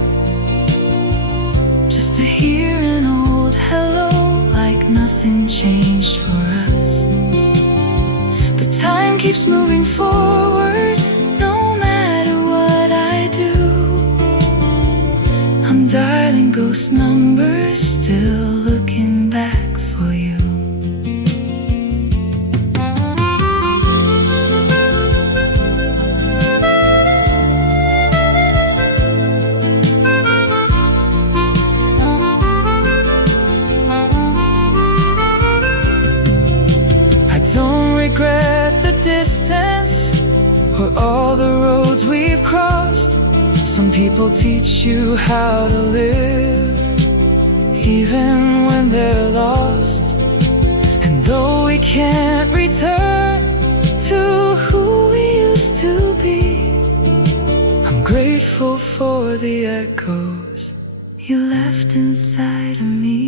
just to hear an old hello, like nothing changed for us. But time keeps moving forward, no matter what I do. I'm dialing ghost numbers, still looking back for you. I don't regret the distance or all the roads we've crossed. Some people teach you how to live, even when they're lost. And though we can't return to who we used to be, I'm grateful for the echoes you left inside of me.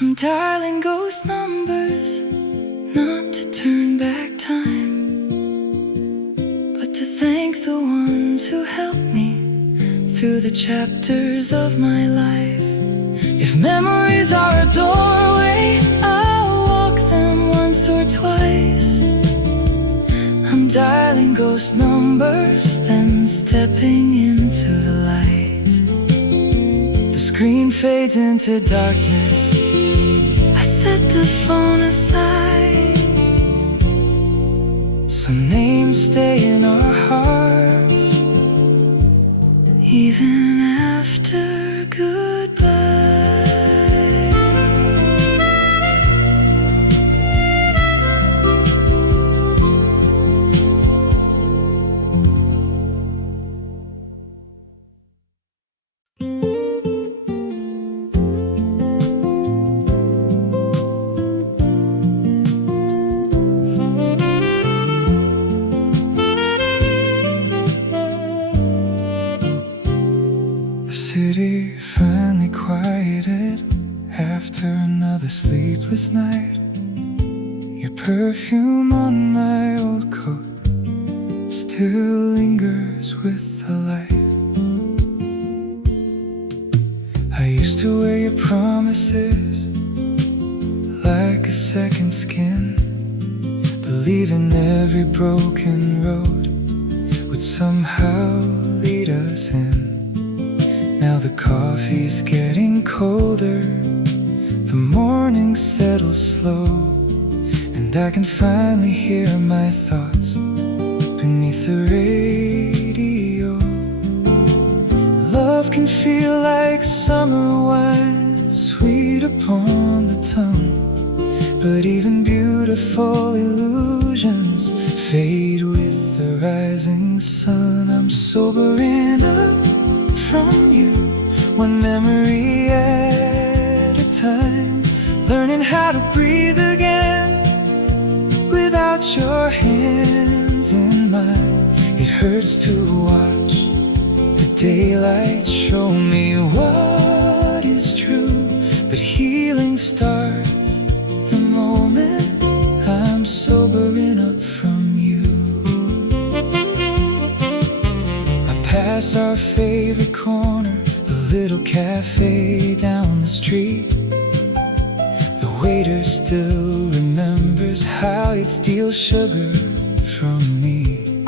I'm dialing ghost numbers, not to turn back time, but to thank the ones who helped me through the chapters of my life. If memories are a doorway, I'll walk them once or twice. I'm dialing ghost numbers, then stepping into the light. The screen fades into darkness, I set the phone aside. Some names stay in our hearts, even after goodbye. City finally quieted after another sleepless night. Your perfume on my old coat still lingers with the light. I used to wear your promises like a second skin, believing every broken road would somehow lead us in. Now the coffee's getting colder, the morning settles slow, and I can finally hear my thoughts beneath the radio. Love can feel like summer wine, sweet upon the tongue, but even beautiful illusions fade with the rising sun. I'm sobering up from you, one memory at a time, learning how to breathe again without your hands in mine. It hurts to watch the daylight show me what is true, but healing starts the moment I'm sobering up from you. I pass our favorite corner, little cafe down the street. The waiter still remembers how he'd steal sugar from me.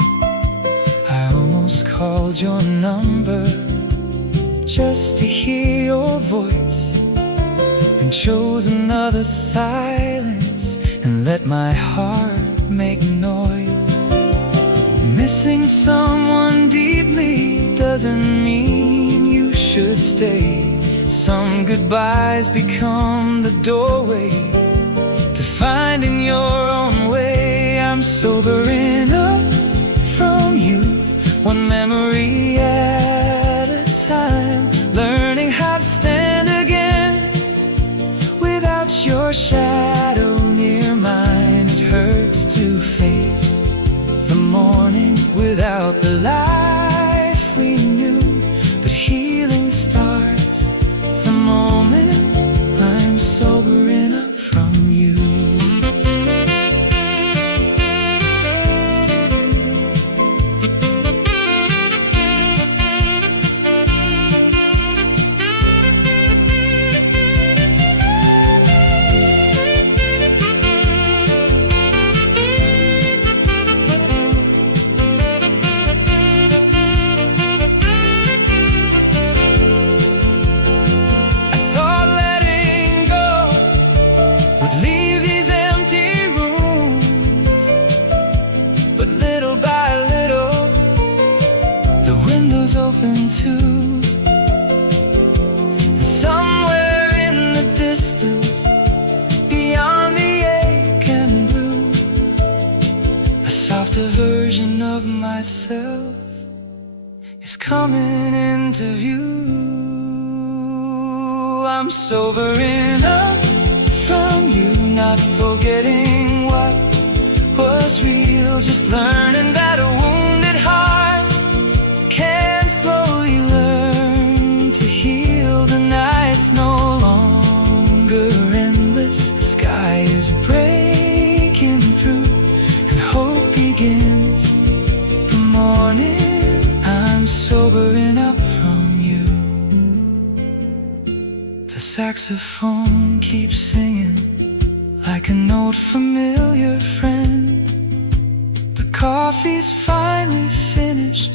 I almost called your number just to hear your voice, then chose another silence and let my heart make noise. Missing someone deeply doesn't mean you should stay. Some goodbyes become the doorway to finding your own way. I'm sobering up from you, one memory at a time, learning how to stand again without your shadow near mine. It hurts myself is coming into view. I'm sobering up from you, not forgetting what was real, just learning that a wounded heart can slowly learn to heal. The night's no longer endless, the sky is breaking through, and hope begins the morning. I'm sobering up from you. The saxophone keeps singing like an old familiar friend. The coffee's finally finished,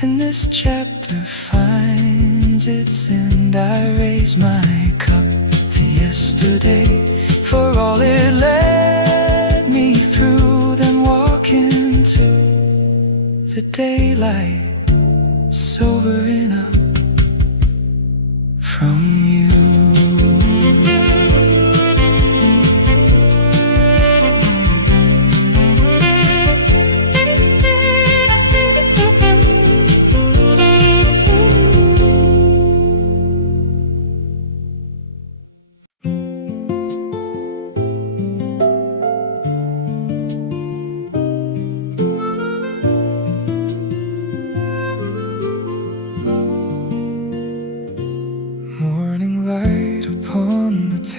and this chapter finds its end. I raise my cup to yesterday for all it led me through, then walk into the daylight, sobering up from you.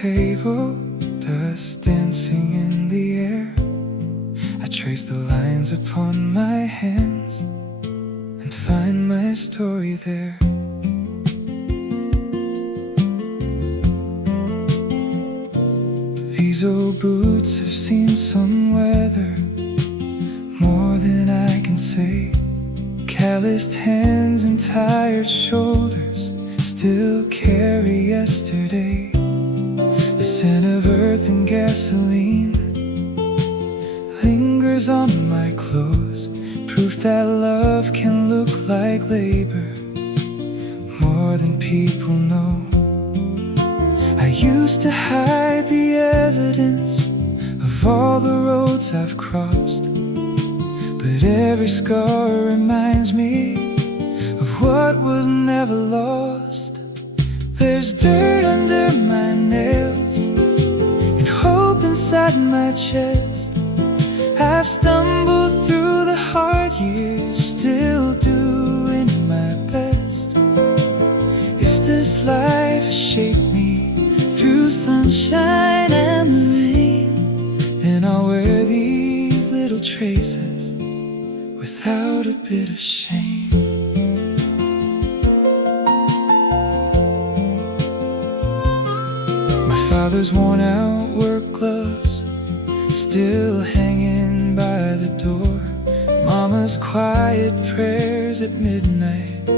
Table, dust dancing in the air. I trace the lines upon my hands and find my story there. These old boots have seen some weather, more than I can say. Calloused hands and tired shoulders still carry yesterday. The scent of earth and gasoline lingers on my clothes, proof that love can look like labor, more than people know. I used to hide the evidence of all the roads I've crossed, but every scar reminds me of what was never lost. There's dirt under my nails and hope inside my chest. I've stumbled through the hard years, still doing my best. If this life has shaped me through sunshine and the rain, then I'll wear these little traces without a bit of shame. Father's worn out work gloves still hanging by the door. Mama's quiet prayers at midnight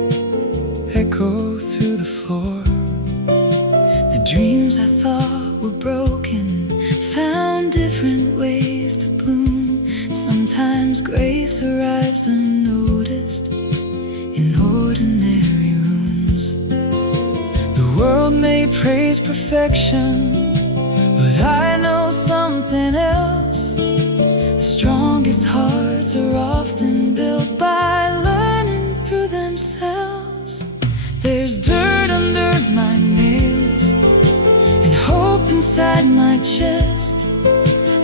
echo through the floor. The dreams I thought were broken found different ways to bloom. Sometimes grace arrives unnoticed in ordinary rooms. The world may praise perfection, but I know something else. The strongest hearts are often built by learning through themselves. There's dirt under my nails and hope inside my chest.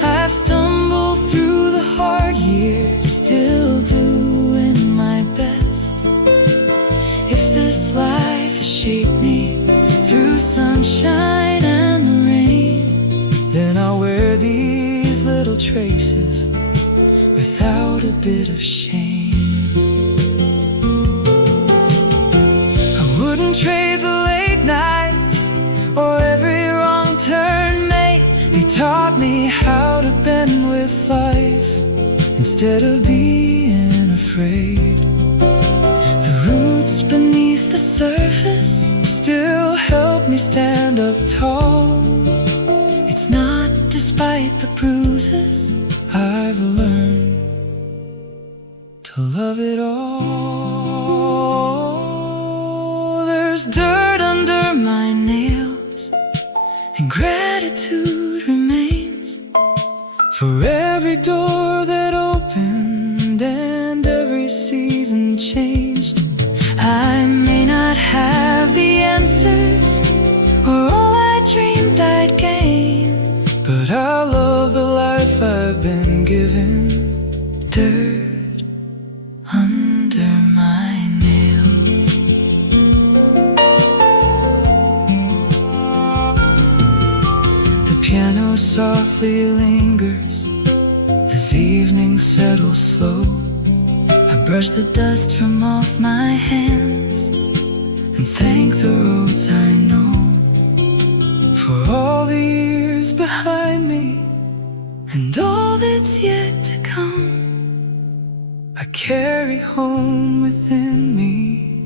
I've stumbled through the hard years, still doing my best. If this life has shaped me through sunshine and the rain, then I'll wear these little traces without a bit of shame. I wouldn't trade the late nights or every wrong turn made. They taught me how to bend with life instead of being afraid. The roots beneath the surface still help me stand up tall. It's not despite the bruises. I've learned to love it all. There's dirt under my nails and gratitude remains for every door that opened and every season changed. I may not have the answers or all I dreamed I'd gain, but I love the life I've been given. dirt under my nails. The piano softly lingers as evening settles slow. I brush the dust from off my hands And thank the roads I know for all the years behind me and all that's yet to come. I carry home within me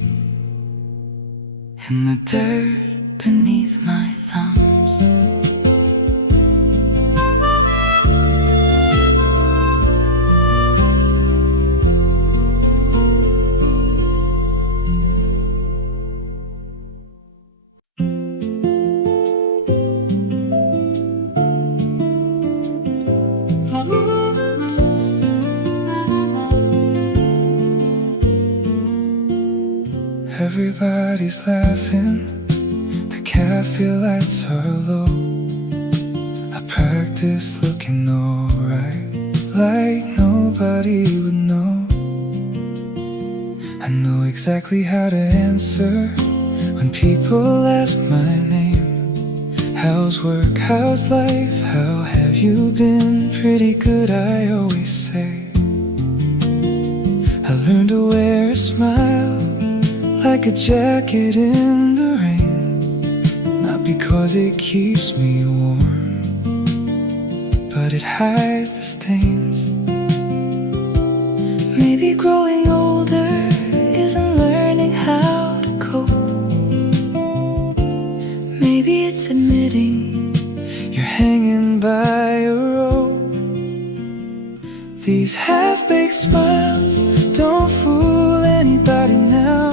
in the dirt Beneath my thumbs, Everybody's laughing, the cafe lights are low. I practice looking alright, like nobody would know. I know exactly how to answer when people ask my name. How's work, how's life, how have you been? Pretty good, I always say. I learned to wear a smile like a jacket in the rain, not because it keeps me warm, but it hides the stains. maybe growing older isn't learning how to cope. Maybe it's admitting You're hanging by a rope. These half-baked smiles don't fool anybody now.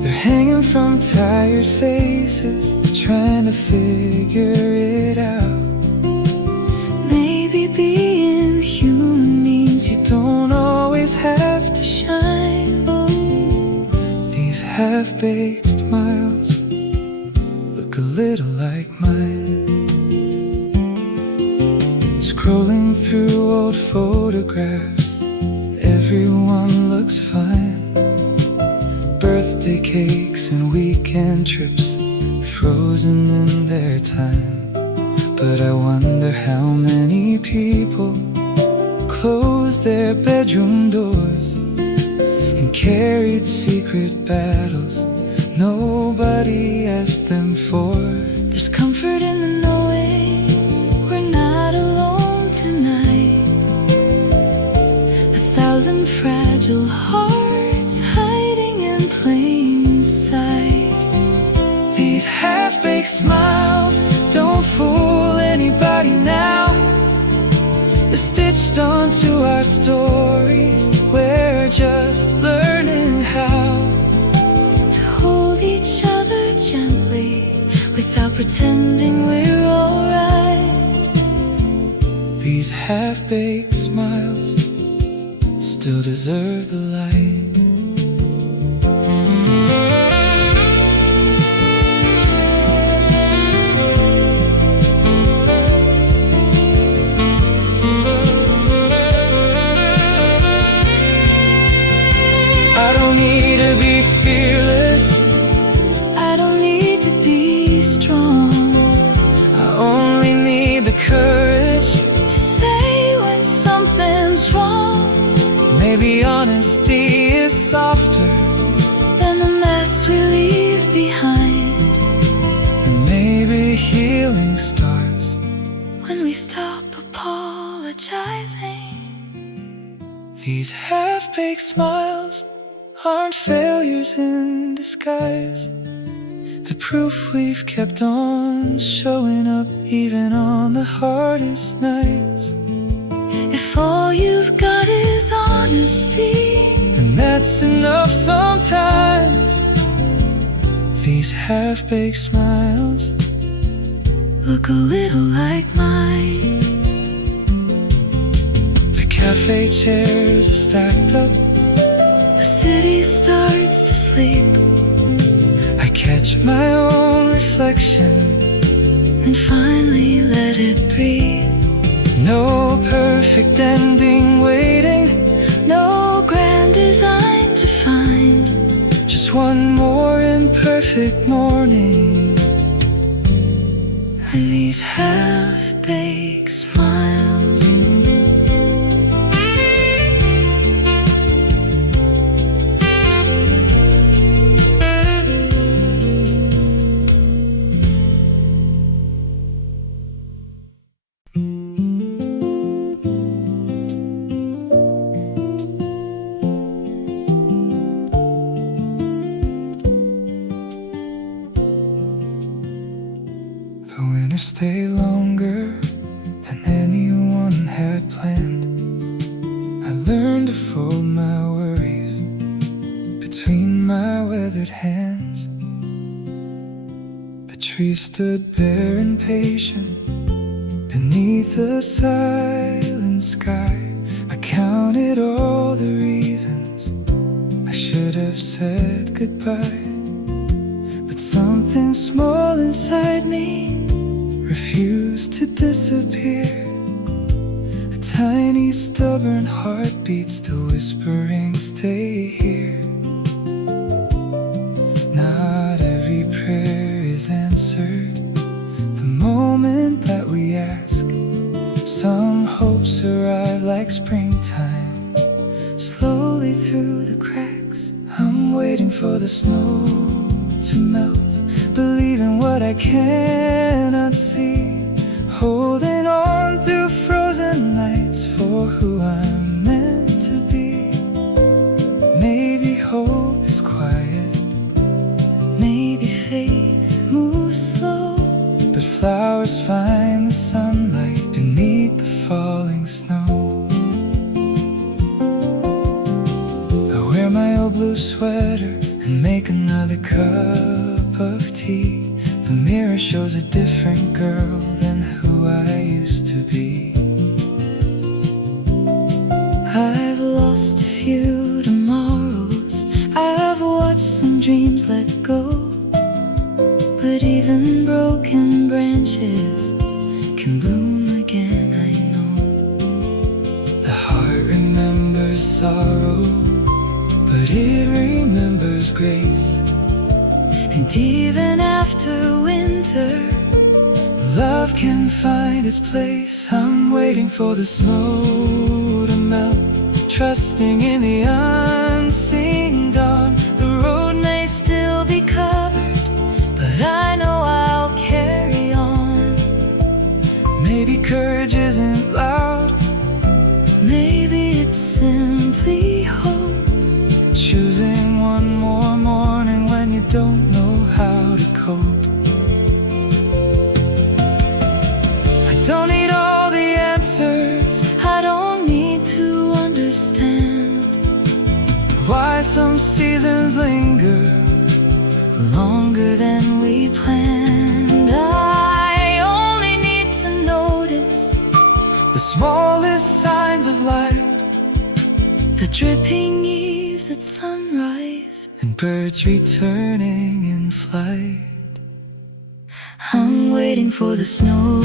They're hanging from tired faces, trying to figure it out. maybe being human means you Don't always have to shine. These half-baked smiles look a little like mine. Scrolling through old photographs, everyone looks fine. Birthday cakes and weekend trips frozen in their time. But I wonder how many people closed their bedroom doors and carried secret battles nobody asked them for. There's comfort in the knowing we're not alone tonight. 1,000 fragile hearts hiding in plain sight. These half-baked smiles don't fool anybody now. They're stitched onto our stories. We're just learning how To hold each other gently without pretending we're alright. these half-baked smiles still deserve the light. I don't need to be fearless, I don't need to be strong I only need the courage. to say when something's wrong. Maybe honesty is softer, Than the mess we leave behind and maybe healing starts when we stop apologizing. These half-baked smiles aren't failures in disguise. The proof we've kept on showing up even on the hardest nights. If all you've got is honesty, And that's enough sometimes. These half-baked smiles look a little like mine. The cafe cafe chairs are stacked up. The city starts to sleep. I catch my own reflection And finally let it breathe. No perfect ending waiting, No grand design to find. just one more imperfect morning And these half-baked smiles. The winter stayed longer than anyone had planned. I learned to fold my worries between my weathered hands. The tree stood bare and patient beneath a silent sky. I counted all the reasons I should have said goodbye, but something small inside me refused to disappear. A tiny stubborn heartbeat still whispering, stay here. Not every prayer is answered the moment that we ask. Some hopes arrive like springtime, slowly through the cracks. I'm waiting for the snow to melt, believing what I cannot see, holding on through frozen nights for who I'm meant to be. Maybe hope is quiet, Maybe faith moves slow. but flowers find the sunlight beneath the falling snow. I wear my old blue sweater and make another cup of tea. The mirror shows a different girl than who I used to be. I've lost a few tomorrows. I've watched some dreams let go. But even broken branches can bloom again, I know. The heart remembers sorrow, but it remembers grace. And even after winter, love can find its place. I'm waiting for the snow to melt, trusting in the unseen dawn. the road may still be covered, but I know I'll carry on. Maybe courage isn't loud, Maybe it's simply hope. choosing one more morning when you don't know how to cope. I don't need all the answers, I don't need to understand why some seasons linger longer than we planned. I only need to notice the smallest signs of light, the dripping eaves at sunrise. and birds returning in flight. I'm waiting for the snow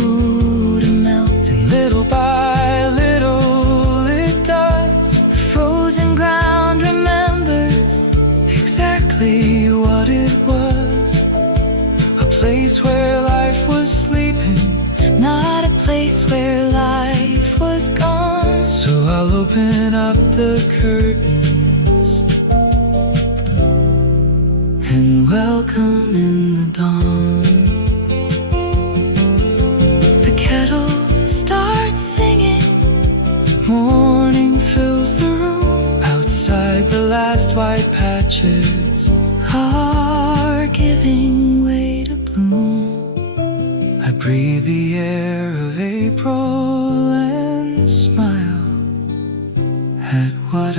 to melt, And little by little it does, the frozen ground remembers exactly what it was. A place where life was sleeping, not a place where life was gone. so I'll open up the curtains and welcome in the dawn. The kettle starts singing, Morning fills the room. Outside the last white patches are giving way to bloom. I breathe the air of April and smile at what